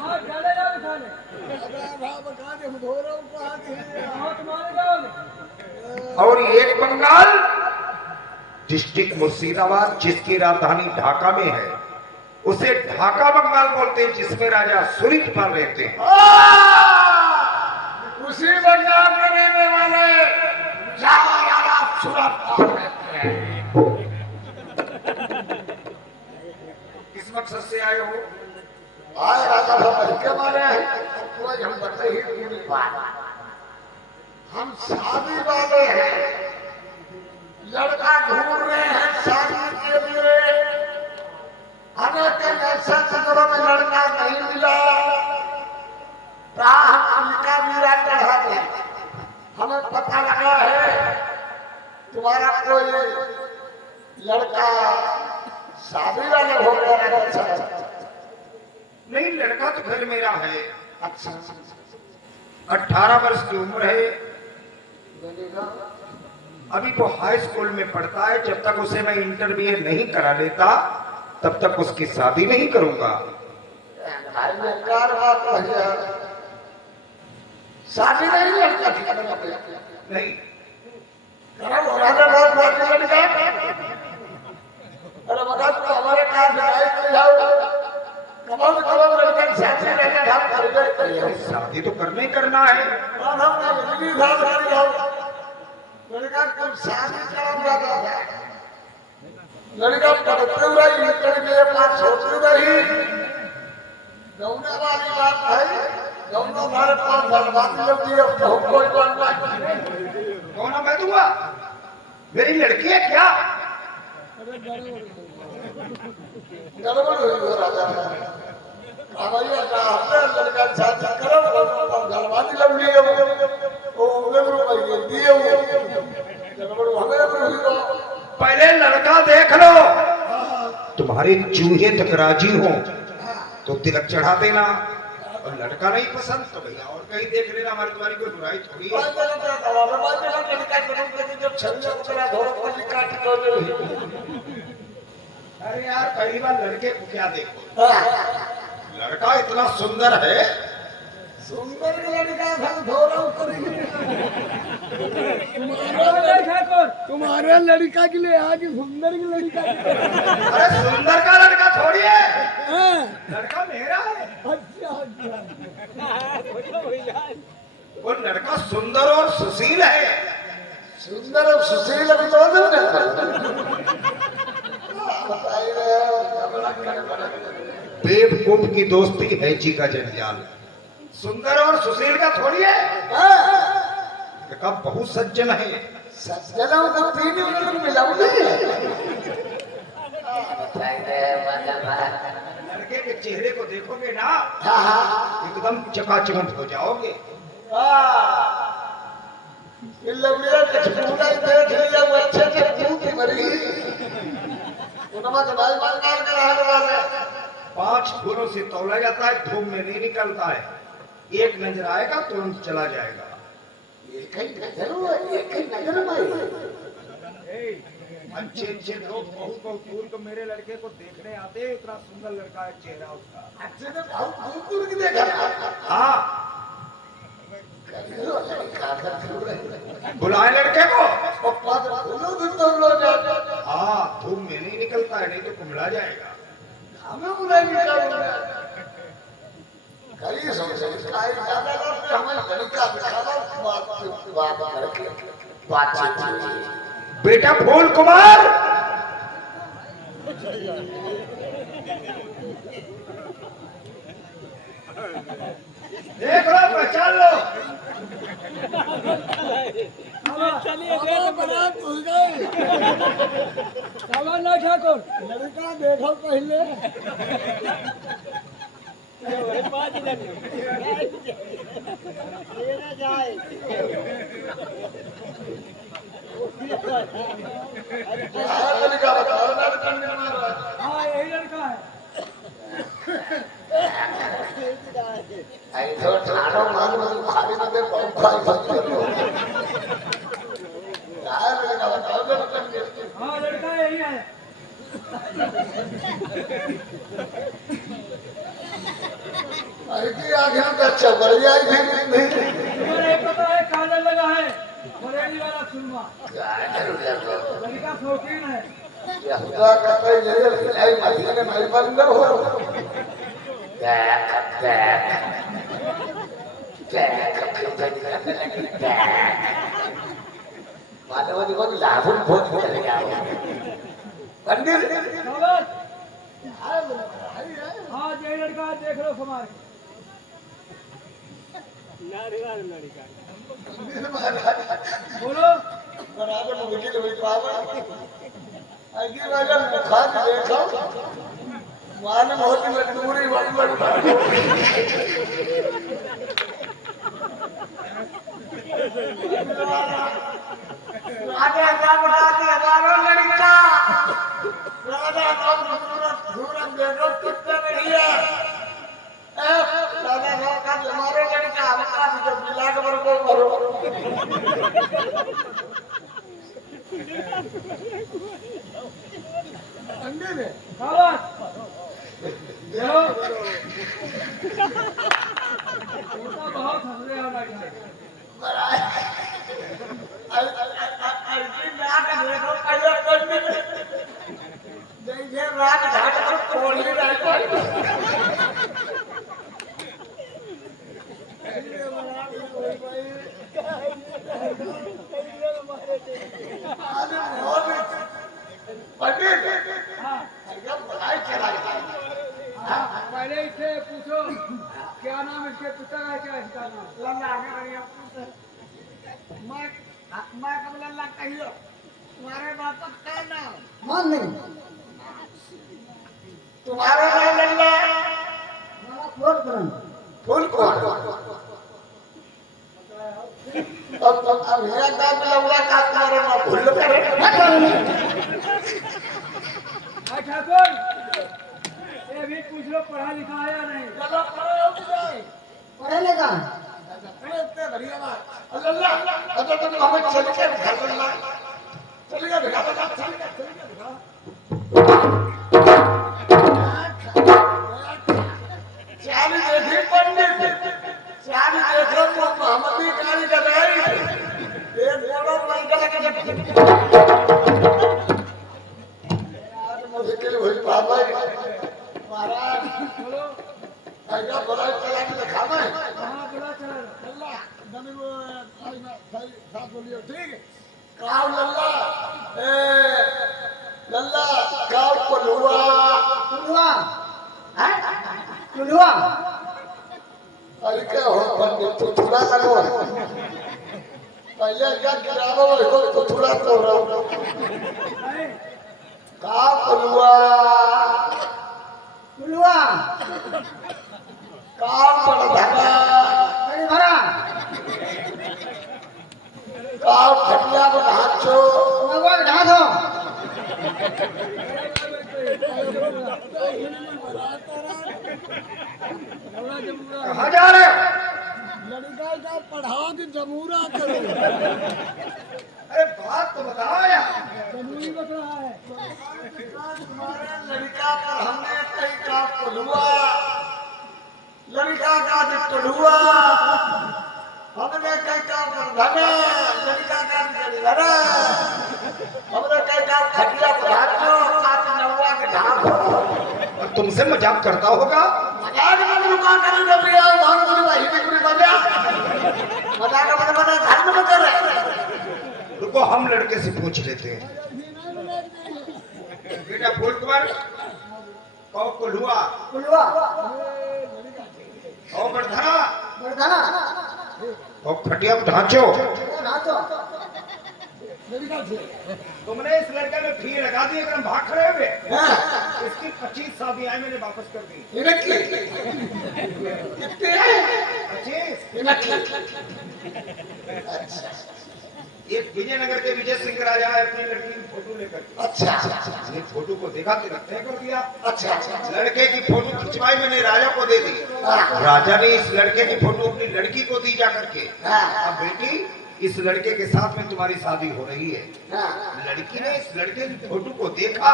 मार डाले ना बिठाने। अरे भाव बता दे धोरा को हाथ है हाथ मारे जाओगे। और एक बंगाल डिस्ट्रिक्ट मुर्शिदाबाद जिसकी राजधानी ढाका में है, उसे ढाका बंगाल बोलते हैं, जिसमें राजा सूरजपाल रहते हैं। उसी बंगाल में रहने वाले राजा सूरजपाल रहते हैं। किस मकसद से आए हो? आए राजा साहब के मारे कोई हम बता ही पूरी बात हम शादी वाले हैं लड़का ढूंढ रहे हैं शादी के लिए हमें कई ऐसे जगहों में लड़का नहीं मिला हम उनका मीरा चढ़ा दे हमें पता लगा है तुम्हारा कोई लड़का शादी वाले हो गया अच्छा नहीं, लड़का तो घर मेरा है। अच्छा 18 वर्ष की उम्र है। अभी वो हाई स्कूल में पढ़ता है। जब तक उसे मैं इंटरव्यू नहीं करा लेता तब तक उसकी शादी नहीं करूंगा। शादी नहीं नहीं, अरे बता तू हमारे पास शादी तो करना ही करना है। लड़का कब शादी करा लड़का पढ़ते रही लड़के पास सोचते रही गौना वाली बात है गौना हमारे पास बर्बादी लगती है तो कोई बात नहीं कौन मैं दूंगा? मेरी लड़की है क्या? गड़बड़ हुई हो राजा भैया लड़का शादी करो बर्बादी लगती है वो रुपये दिए गड़बड़ हमें हुई पहले लड़का देख लो। तुम्हारे चूहे तक राजी हो तो तिलक चढ़ा देना, और लड़का नहीं पसंद तो भैया और कहीं देख लेना। हमारी तुम्हारी कोई बुराई थोड़ी है। अरे यार पहली बार लड़के को क्या देखो, लड़का इतना सुंदर है। सुंदर लड़का था थोड़ा ऊपर तुम्हारे लड़का के लिए आज सुंदर की लड़का अरे सुंदर का लड़का थोड़ी है, हाँ, लड़का मेरा है। अच्छा वो लड़का सुंदर और सुशील है। सुंदर और सुशील अभी तो बेवकूफ की दोस्ती है जी का जंजाल। सुंदर और सुशील का थोड़ी है। लड़का बहुत सज्जन है। सज्जनों को पीने वाले मिलाऊंगे। लड़के के चेहरे को देखोगे ना एकदम चकाचौंध हो जाओगे। ये लोग मेरा कचपूरा ही देख लिया वो अच्छे से भूख मरी। उनमा तो भाई बाल काट कर हाथ वाले 5 फूलों से तौला जाता है, धूप में नहीं निकलता है। एक नजर आएगा तुरंत चला जाएगा। एक ही नजर हुआ, एक ही नजर में अच्छे अच्छे लोग बहुत बहुत दूर को मेरे लड़के को देखने आते हैं। इतना सुंदर लड़का है चेहरा उसका। अच्छे से बहुत दूर की देखा। हाँ बुलाए लड़के को। हाँ धूप में नहीं निकलता है, नहीं तो कुमला जाएगा। हमें बुलाएंगे क्या बोला? कहीं समझे काहे ज्यादा लोग हमारे लड़का दिखावा बात करके बातचीत। बेटा फूल कुमार देख लो पहचान लो। चलिए बारात हो गई। सामान ना ठाकुर लड़का देखो पहले। लड़का बताओ ना करने वाला। हाँ यही लड़का है। ऐसा ठाड़ो मानो खाली में दे बहुत खाली फंस गयो। यार लड़का बताओ ना करने। हाँ लड़का यही है। अरे आगे तो अच्छा बढ़िया ही नहीं। तुम्हारे पता है काजल लगा है बरेली वाला सुरमा। लड़का शौकीन है। यहुदा कहते ये आई मदीने में बंद हो। मानव को लाभुन बहुत चलेगा। पंडित शाबाश। हाँ यही लड़का है, देख लो समाज। बोलो बराबर मुझे तो पावा। आगे वाला खाद देखो। माने बहुत दूरी वाली वाली राजा का बता के हमारा लड़का राजा का सूरत देखो कितना बढ़िया। राजा का हमारे लड़का हल्का जो मिला के को करो। अंडे में शाबाश। देखो बहुत हंस रहे हो लड़का। रात घाट पर कोड़ी पहले इससे पूछो क्या नाम इसके पिता का है, क्या इसका नाम? मैं कब लल्ला कहियो तुम्हारे बाप का क्या नाम? मान नहीं तुम्हारे नाम लल्ला फूल कौन? अब मेरा नाम लल्ला का तुम्हारे नाम भूल करे। ठाकुर ये भी पूछ लो पढ़ा लिखा है या नहीं? चलो पढ़े लिखा इतने बढ़िया बात लल्ला। अच्छा तुम हमें चल के दिखा दो ना। चलिए दिखा दो चलिए दिखा। चाली देखी पंडित चाली देखो तो मोहम्मदी गाड़ी का नहीं ये बोलो भाई का लगे यार मुझे के लिए बाबा महाराज बोलो ऐसा बड़ा चला के काव लल्ला लल्ला काव पलुआ कुलुआ हैं कुलुआ अरे क्या हो पंडित तो थोड़ा लगो पहले क्या गिरावो तो थोड़ा तो रहो काव पलुआ कुलुआ काव पड़धना बड़ी भरा काव खटिया में ढांचो नवा ढा दो कहाँ जा रहे हो? लड़का का पढ़ा के जमूरा करो अरे बात तो बताओ यार। जमूरी बक रहा है। तुम्हारे लड़का पर हमने कई का पलुआ लड़का का पलुआ हमने कई का धना लड़का का धना हमने कई का खटिया पढ़ाचो काट नवा के ढाक और तुमसे मजाक करता होगा। मजाक में रुका करी न भैया वहां बोले भाई भी पूरी बजा मजाक में बना घर में कर रहे रुको हम लड़के से पूछ लेते हैं। बेटा फूल कुमार कौ कुलुआ कुलुआ कौ बरधना बरधना कौ खटिया में ढांचो। ढा दो तुमने इस लड़के में फी लगा दी अगर हम भाग खड़े हुए। इसकी 25 शादियां मैंने वापस कर दी। कितने 25 एक विजयनगर के विजय सिंह राजा है अपनी लड़की की फोटो लेकर अच्छा ये फोटो को देखा तो तय कर दिया। अच्छा लड़के की फोटो खिंचवाई मैंने राजा को दे दी। राजा ने इस लड़के की फोटो अपनी लड़की को दी जा करके। अब बेटी इस लड़के के साथ में तुम्हारी शादी हो रही है। लड़की ने इस लड़के की फोटो को देखा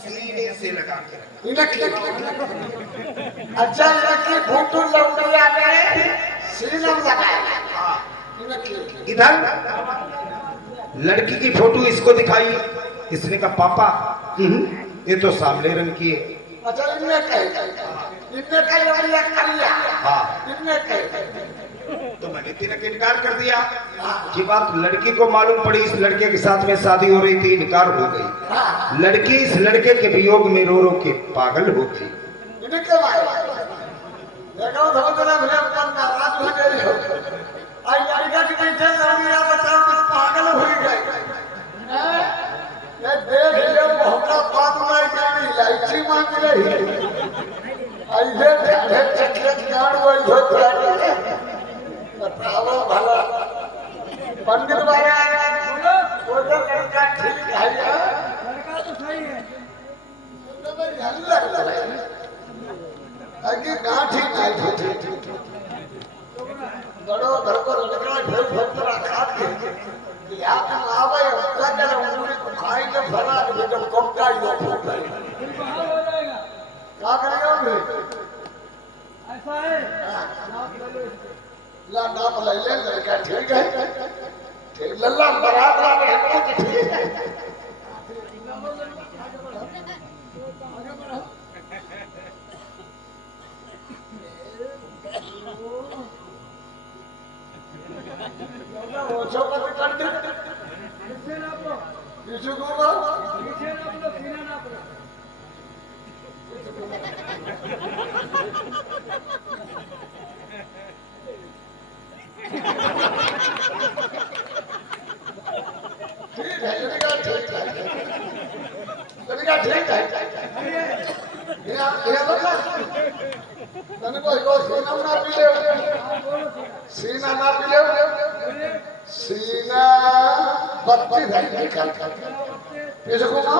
सीने से लगा के रखा। अच्छा लड़की फोटो लौटिया गए सीने में लगाया इधर लड़की की फोटो इसको दिखाई। इसने कहा पापा ये तो सांवले रंग की है। अच्छा इनने कही लौटिया करिया हाँ इनने कही तो मैंने तिनक इनकार कर दिया। ये बात लड़की को मालूम पड़ी। इस लड़के के साथ में शादी हो रही थी इनकार हो गई। लड़की इस लड़के के वियोग में रो रो के पागल हो गई। इन्हें क्यों आए देखो धोतना भले अपन नाराज हो गई हो आई लड़का की पीछे लड़कियां बताओ कि पागल हो गई ये देख ले मोहब्बत बात में गई इलायची मांग रही ऐसे ठंडे चकलेट गाड़ गई हो बताओ भला पंडित महाराज वो जो लड़का ठीक है लड़का तो सही है। आगे गांठी बड़ो घर को लड़का ढेर ढेर पर रखा के यहाँ पे आवे उसका जरा उंगली को खाएंगे भला जब कोमटा ही हो फिर बाहर हो जाएगा। क्या करेगा उन्हें ऐसा है। नाप ले लो इसको। ला नाप ले ले लड़का ठीक है ठीक लल्ला बराबर में हमको ठीक है वो चौपट कर दे पीछे नाप लो। किसी को पीछे नाप लो सीना नाप लो। ठीक है लड़का ठीक है लड़का ठीक है ये बता तने को सीना ना पीले सीना ना पीले सीना बत्ती है निकाल इसको ना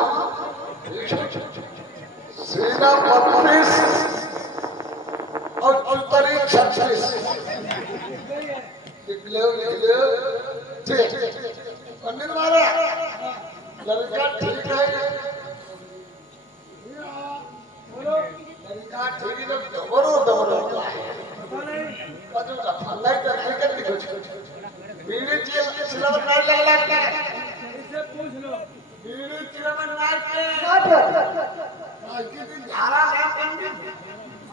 सीना 32 और उत्तरी 36 निकले ठीक पंडित महाराज लड़का ठीक है बोलो। लड़का ठीक है डबरो डबरो पता नहीं। कदू का फल्ला का टिकट दिखो बीड़ी तेल के सिलवर ना लगला इससे पूछ लो। बीड़ी सिलवर ना के काट आज के दिन झाड़ा ले पंडित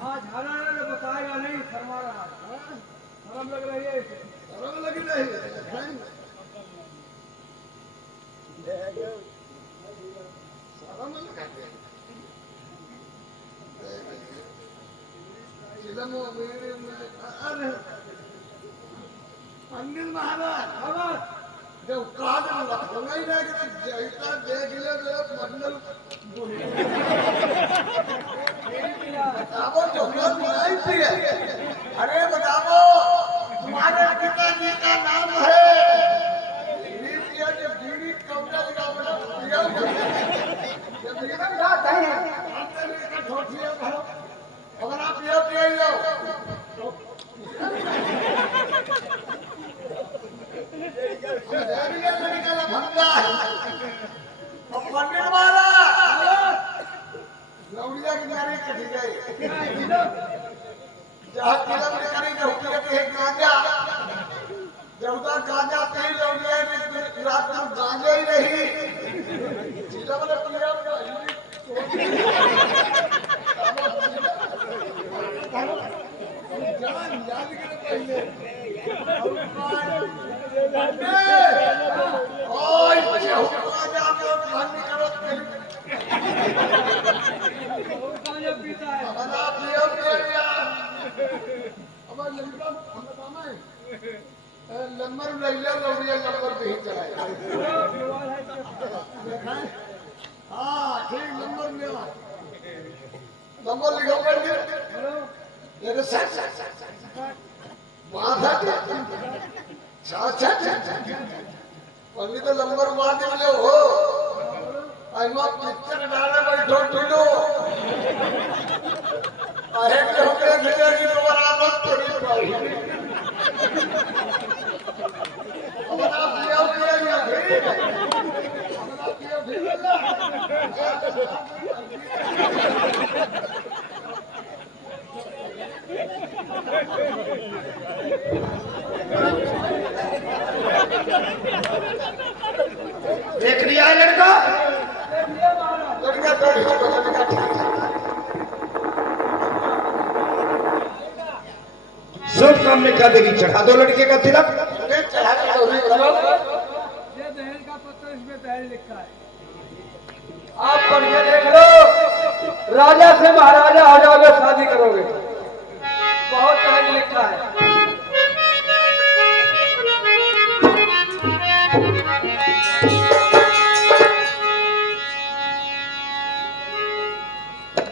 हाँ झाड़ा है तो बताएगा नहीं शर्मा रहा है। शर्म लग रही है इसे। शर्म लगी नहीं सारा मन लगा दिया। चिलम मेरे अरे पंडित महाराज जब काज लखनऊ ही नहीं कि जैसा देख ले मंडल बताओ जो नहीं पिए। अरे बताओ तुम्हारे पिताजी का नाम है बीड़ी कौड़ा का पिया अगर आप पियो पिए लो पंडित महाराज लौड़िया की नारी कटी गई जहाँ किलम की नारी लौड़िया के एक गांजा जब तक गांजा पी लौड़िया रात में गांजा ही नहीं चिलम ने पिया जान याद करे पहले ओए चहुआ जाके खाने करो गांजा पीता है बना पियो पिया अब लड़का हम बतामा है नंबर ले लो लौड़िया नंबर पे ही चलाए हां ठीक नंबर मेरा नंबर लिखो पंडित मेरे सच माथा पंडित नंबर मार दिले हो आइमा पिक्चर डाले बैठो टुडो आहे के होके खिले की दोबारा मत करी भाई हमारा पियो पियो या ठीक है हमारा पियो ठीक है देख लिया है लड़का लड़का बैठ सब काम में क्या देगी चढ़ा दो लड़के का तिलक चढ़ा के लौड़ी बनाओ ये दहेज का पत्र इसमें दहेज लिखा है आप पढ़ के देख लो राजा से महाराजा हो जाओगे शादी करोगे बहुत दहेज लिखा है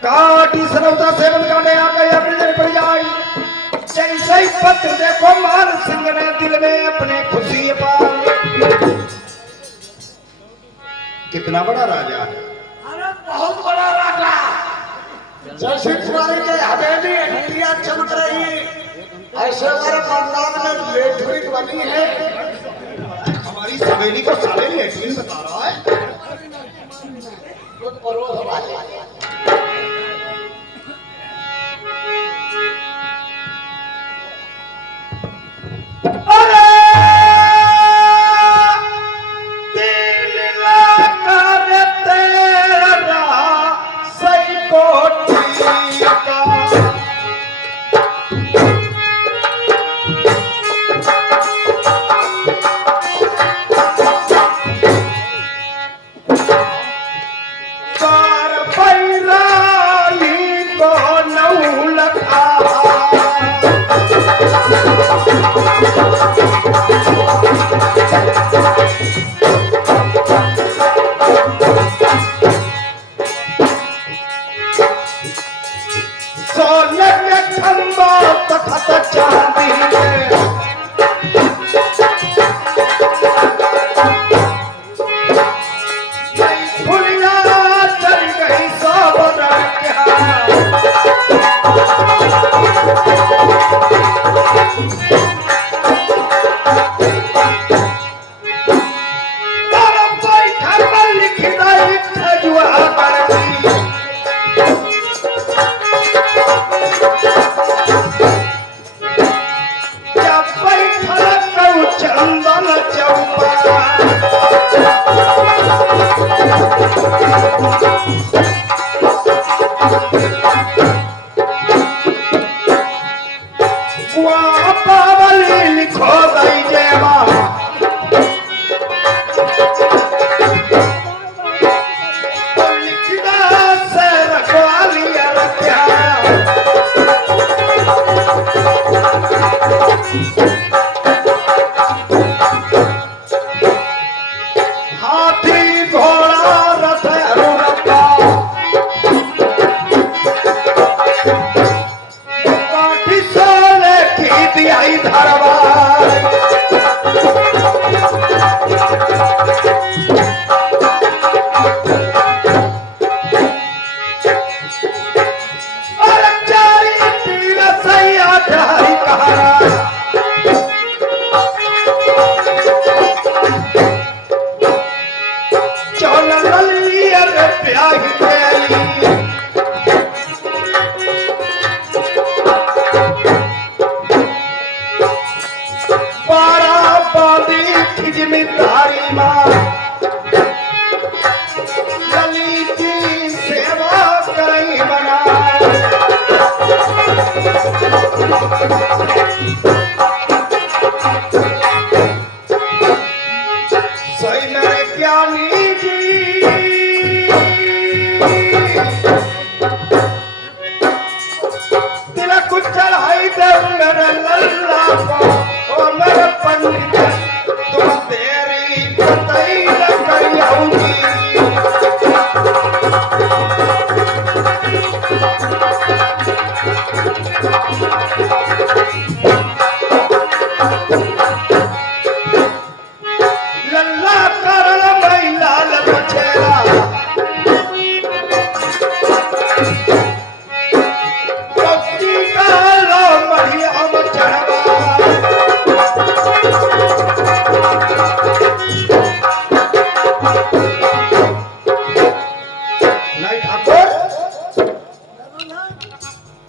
काटी सरवता सेवन काटे आ गई अपने दिल पर जाई जैसे ही पत्र देखो मान सिंह ने दिल में अपने खुशी पाई कितना बड़ा राजा है अरे बहुत बड़ा राजा जैसे तुम्हारे के हवेली हड्डियां चमक रही ऐसे हमारे खानदान में लेटरिन बनी है हमारी सवेली को साले लेटरिन बता रहा है खुद परोस वाले अरे दिल लगा तेरा सही कोठी का कार ब्याही गई बारा बादी थी जिम्मेदारी माँ गली की सेवा करी बना सही मेरे ज्ञानी जी दिल कुछ चढ़ाई दे मेरे लल्ला को ओ मेरे पंडित तुम तेरी पतई न करियाऊंगी लल्ला करल मैं लाल बचेरा कब्जी का लो बढ़िया हम चढ़वा नहीं ठाकुर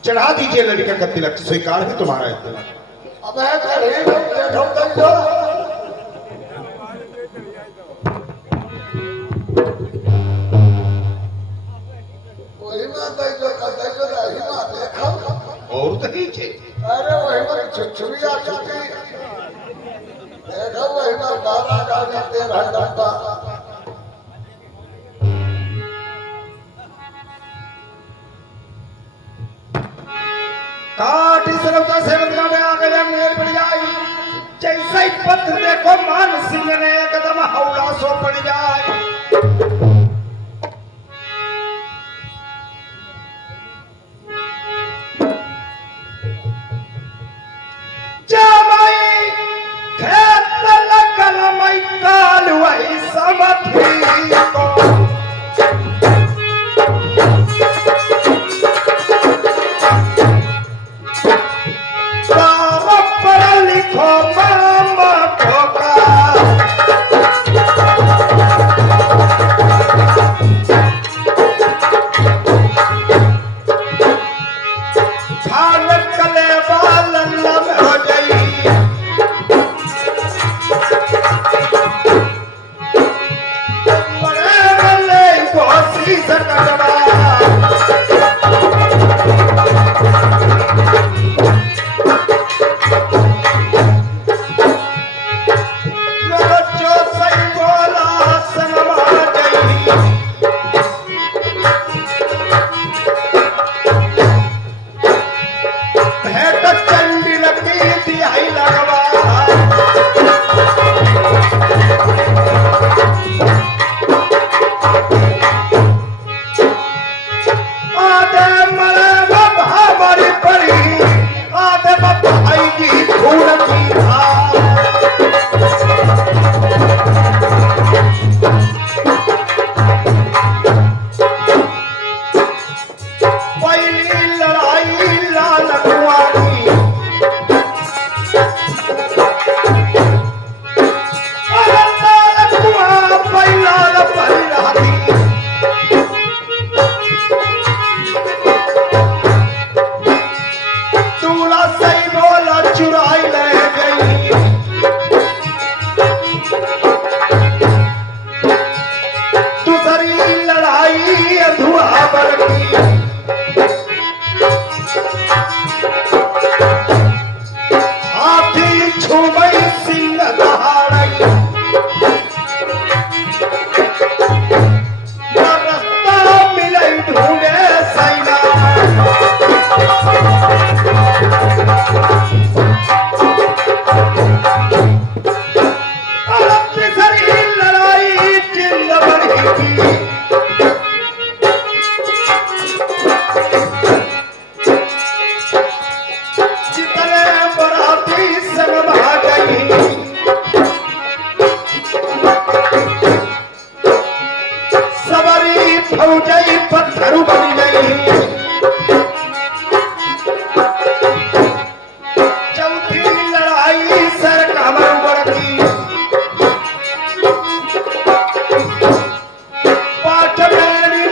चढ़ा दीजिए लड़का का तिलक स्वीकार है तुम्हारा है तिलक अब है खड़े बैठो तो वही बात है जो कहते जो रही बात देखो और तो ही छे अरे वही बात छुछुरी आ चुकी देखो वही बात 12 गाड़ी 13 डब्बा काट सरवता सेवक में आ गया मेल पड़ जाई जैसे ही पत्थर देखो मान सिंह ने एकदम हौला सो पड़ जाए जमाई खेत लगल मई काल वही समथी को लिखो मामा ठोका खान कले बाल लम हो गई बड़े वाले घोसी सकड़वा फौजई पत्थर बन गई। चौथी लड़ाई सर कमर बढ़ती। पांच मेरी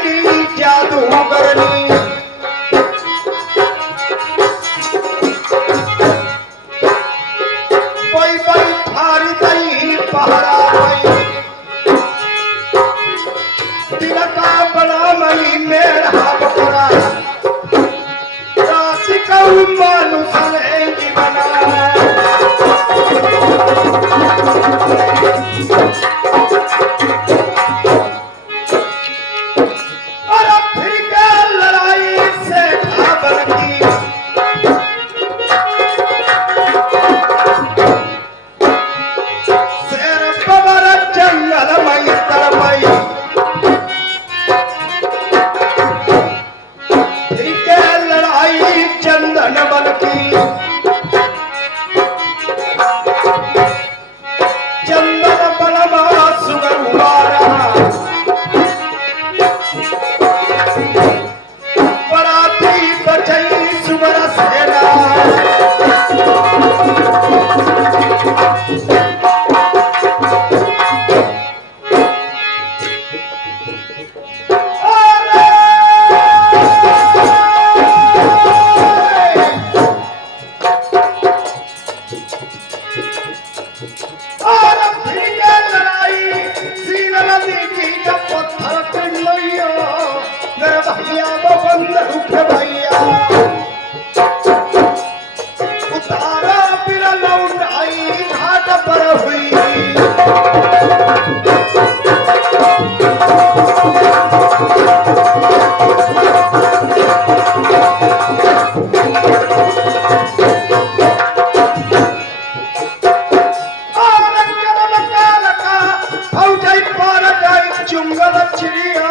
चुंगल चिड़िया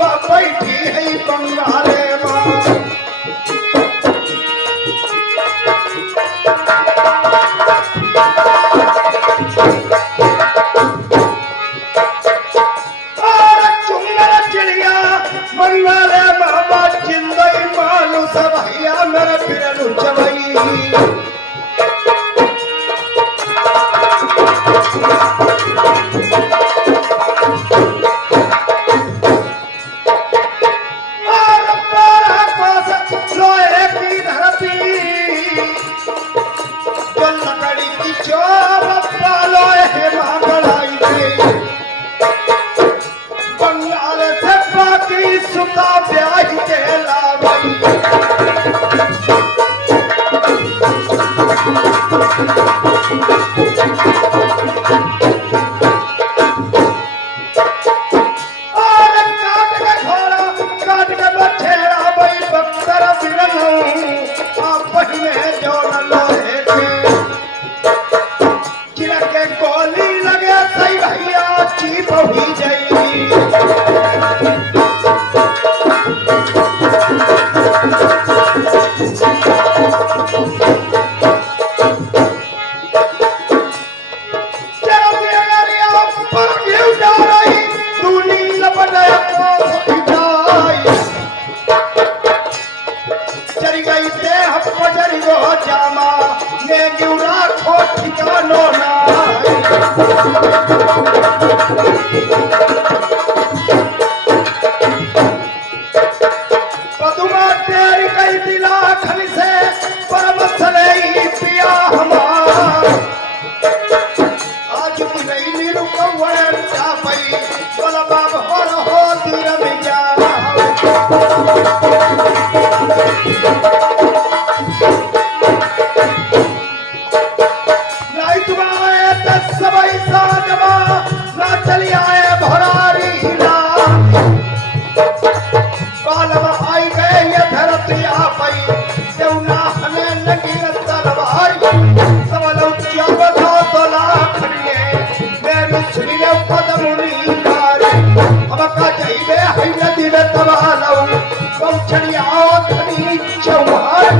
बैठी है बंगाले माँ बंगाले बाबा जिंदई मालू सब भैया मेरे पिरलू चवई लोहे की धरती जो लकड़ी की चोप लोहे मां बढ़ाई गई बंगाल से बाकी सुता ब्याह के लावई और काट के घोड़ा काट के बछेड़ा बई बक्सर बिरनू आप पहले जो न लोहे के जिनके गोली लगे सही भैया चीप हुई जाएगी जामा ने गिरा खो ठिकानो ना पदुमा तेरी कई दिला खली से परमसले पिया हमार आज भी नहीं नीलू कौन चापई बोला बाब हो तीर में जा चली आए भरारी आई गए ये धरती पई देवना हमें लगी तलवार सवाल क्या बता तो लाखड़िए मेरे सुनी ले कदम नीलारे अब का जाइबे है नदी में तवालो पहुंचड़ी आओ धनी चौहार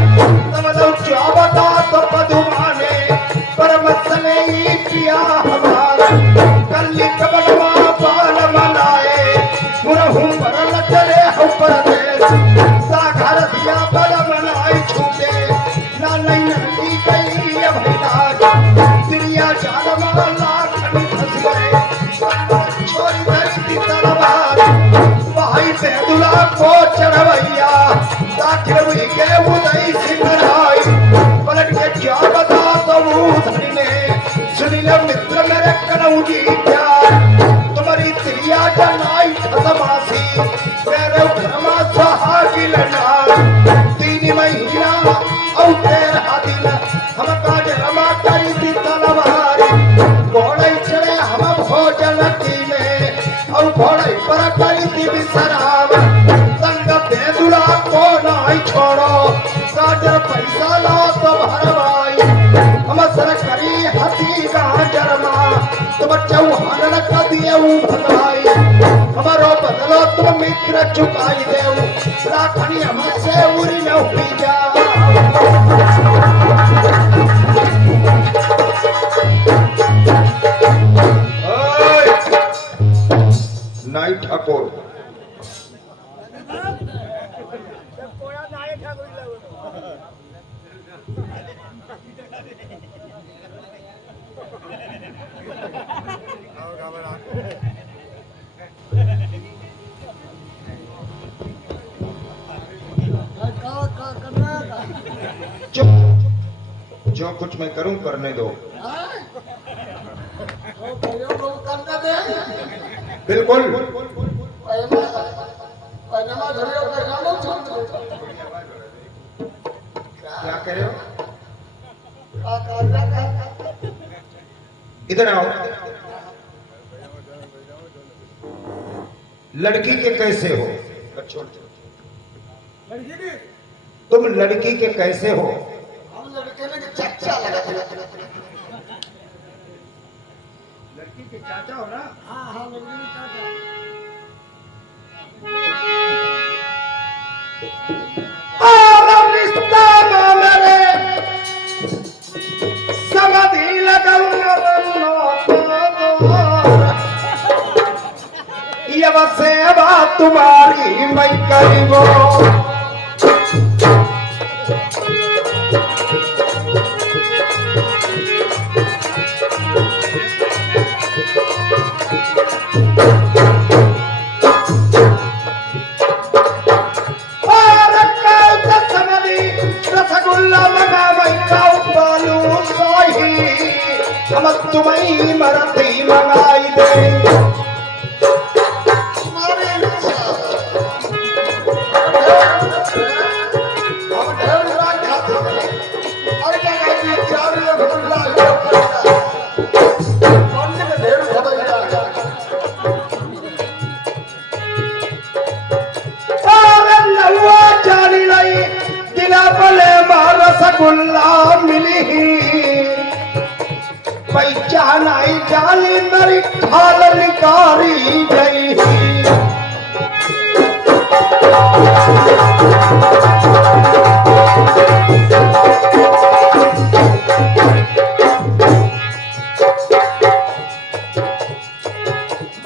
सवाल क्या बता तो पदुमाने परमसले किया हमारा कल्ली कबड़वा बाल मनाए मुरहु पर लचरे हो परदेश सागर दिया बल मनाए छूटे ना नहीं नदी गई ये भैया दुनिया जान माला खड़ी फंस गए छोरी धरती तलवार भाई बेदुला को चढ़वैया दाखिल हुई के उदय सिंह राय पलट के क्या बता तो धनी ने सुनी ले मित्र मेरे कनौजी प्यार तुम्हारी तिरिया जनाई खसमासी मेरे घरमा सहागी लना तीन महीना औ तेर हादिल हम काज रमा करी दी तलवारी घोड़े चढ़े हम भोजन की में औ घोड़े पर करी दी बिसराव संग बेदुला को नहीं छोड़ो काजर पैसा लो तो भरवाई हम सर करी हती गाजर मां तुम चौहान न दिए भगाई हमारो बदलो तुम मित्र चुकाई देऊ राखनी हमसे उरी न हुई जा नाई ठाकुर चुप जो कुछ मैं करूं करने दो बिल्कुल क्या कह रहे हो इधर आओ लड़की के कैसे हो तुम लड़की के कैसे हो हम लड़के में चच्चा लगा लड़की के चाचा हो ना हाँ हाँ लड़के में चाचा जब सेवा तुम्हारी मैं करीबो। रसगुल्ला मंगा मैं खाऊ बालू शाही, हम तुम्हें मरती मंगाई दे। हमारी इच्छा हम ढेर रात खाते हैं और जगह की चार रसगुल्ला पंडित में ढेर भदैया नवा जानी लाई दिला भले मार रसगुल्ला मिली पहचान आई जाली मेरी ठाल निकारी गई।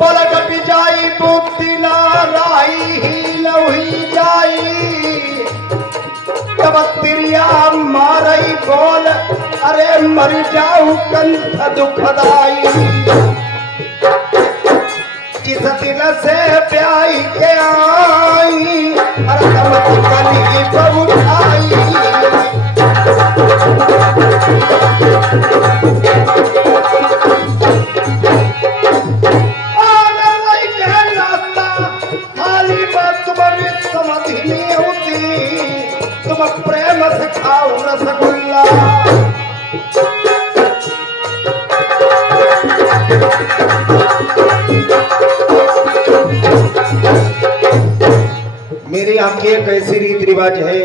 पलट जाई बुद्धि ना राई ही लही जाई, तब तिरिया मारई बोल अरे मर जाऊ कंठ दुखदाई। जिस दिन से प्याई के आई अरे तमत कली बहुठाई। तुम प्रेम से खाओ रसगुल्ला। मेरे यहाँ की एक ऐसी रीति रिवाज है,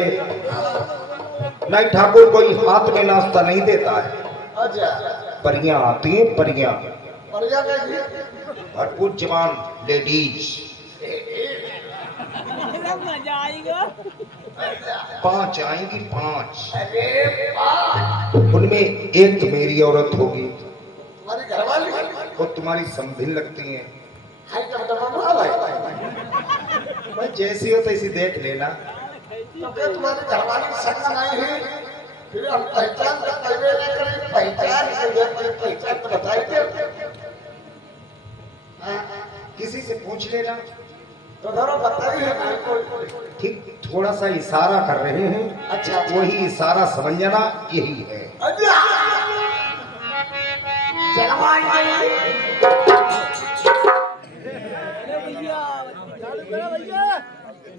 नहीं ठाकुर कोई हाथ में नाश्ता नहीं देता है। अच्छा परियां आती हैं, परियां बढ़िया कैसी भरपूर जवान लेडीज। मजा आएगा। 5 आएंगी, 5। उनमें एक तो मेरी औरत होगी, तुम्हारी घरवाली वो तुम्हारी समधिन लगती है। हाय कब तक भाई भाई जैसी हो तैसी देख लेना। तो क्या तुम्हारी घरवाली संग नहीं है फिर हम पहचान तो पहले नहीं करें, पहचान पहचान तो बताइए। किसी से पूछ लेना। तो जरा बताइए नहीं कोई। ठीक थोड़ा सा इशारा कर रहे हैं, अच्छा वही इशारा समझना यही है। अच्छा जगवाई भैया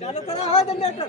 चालू करा है जनरेटर।